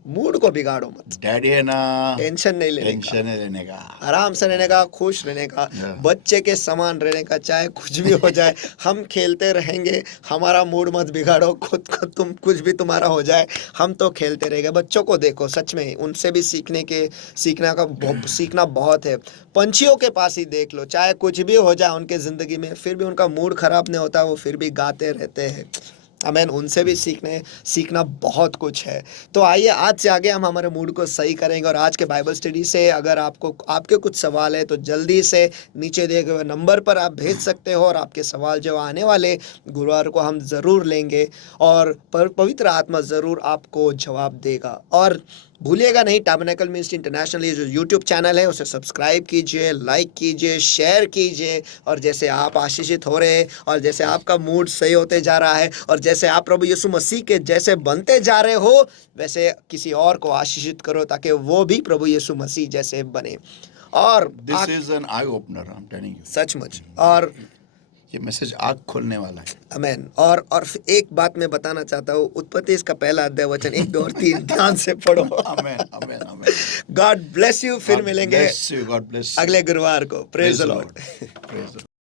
मूड को बिगाड़ो मत। डैडी है ना, टेंशन नहीं लेने का, टेंशन नहीं लेने का, आराम से रहने का, खुश रहने का, बच्चे के समान रहने का, चाहे कुछ भी हो जाए हम खेलते रहेंगे। हमारा मूड मत बिगाड़ो, खुद को तुम कुछ भी तुम्हारा हो जाए हम तो खेलते रहेंगे। बच्चों को देखो, सच में उनसे भी सीखना बहुत है। पंछियों के पास ही देख लो, चाहे कुछ भी हो जाए उनके ज़िंदगी में फिर भी उनका मूड ख़राब नहीं होता, वो फिर भी गाते रहते हैं। आमीन। उनसे भी सीखना बहुत कुछ है। तो आइए आज से आगे हम हमारे मूड को सही करेंगे और आज के बाइबल स्टडी से अगर आपके कुछ सवाल है तो जल्दी से नीचे दिए गए नंबर पर आप भेज सकते हो और आपके सवाल जो आने वाले गुरुवार को हम ज़रूर लेंगे और पवित्र आत्मा ज़रूर आपको जवाब देगा। और भूलिएगा नहीं, टैबरनेकल मिनिस्ट्री इंटरनेशनल ये जो यूट्यूब चैनल है उसे सब्सक्राइब कीजिए, लाइक कीजिए, शेयर कीजिए। और जैसे आप आशीषित हो रहे हैं और जैसे आपका मूड सही होते जा रहा है और जैसे आप प्रभु यीशु मसीह के जैसे बनते जा रहे हो, वैसे किसी और को आशीषित करो ताकि वो भी प्रभु यीशु मसीह जैसे बने। और this is an eye opener, I am telling you, सचमुच। और ये मैसेज आँख खोलने वाला है। आमीन। और एक बात मैं बताना चाहता हूँ, उत्पत्ति इसका पहला अध्याय वचन 1, 2 और 3 ध्यान से पढ़ो। आमीन, आमीन, आमीन। God bless you. फिर मिलेंगे God bless you. अगले गुरुवार को। Praise the Lord. Praise the Lord.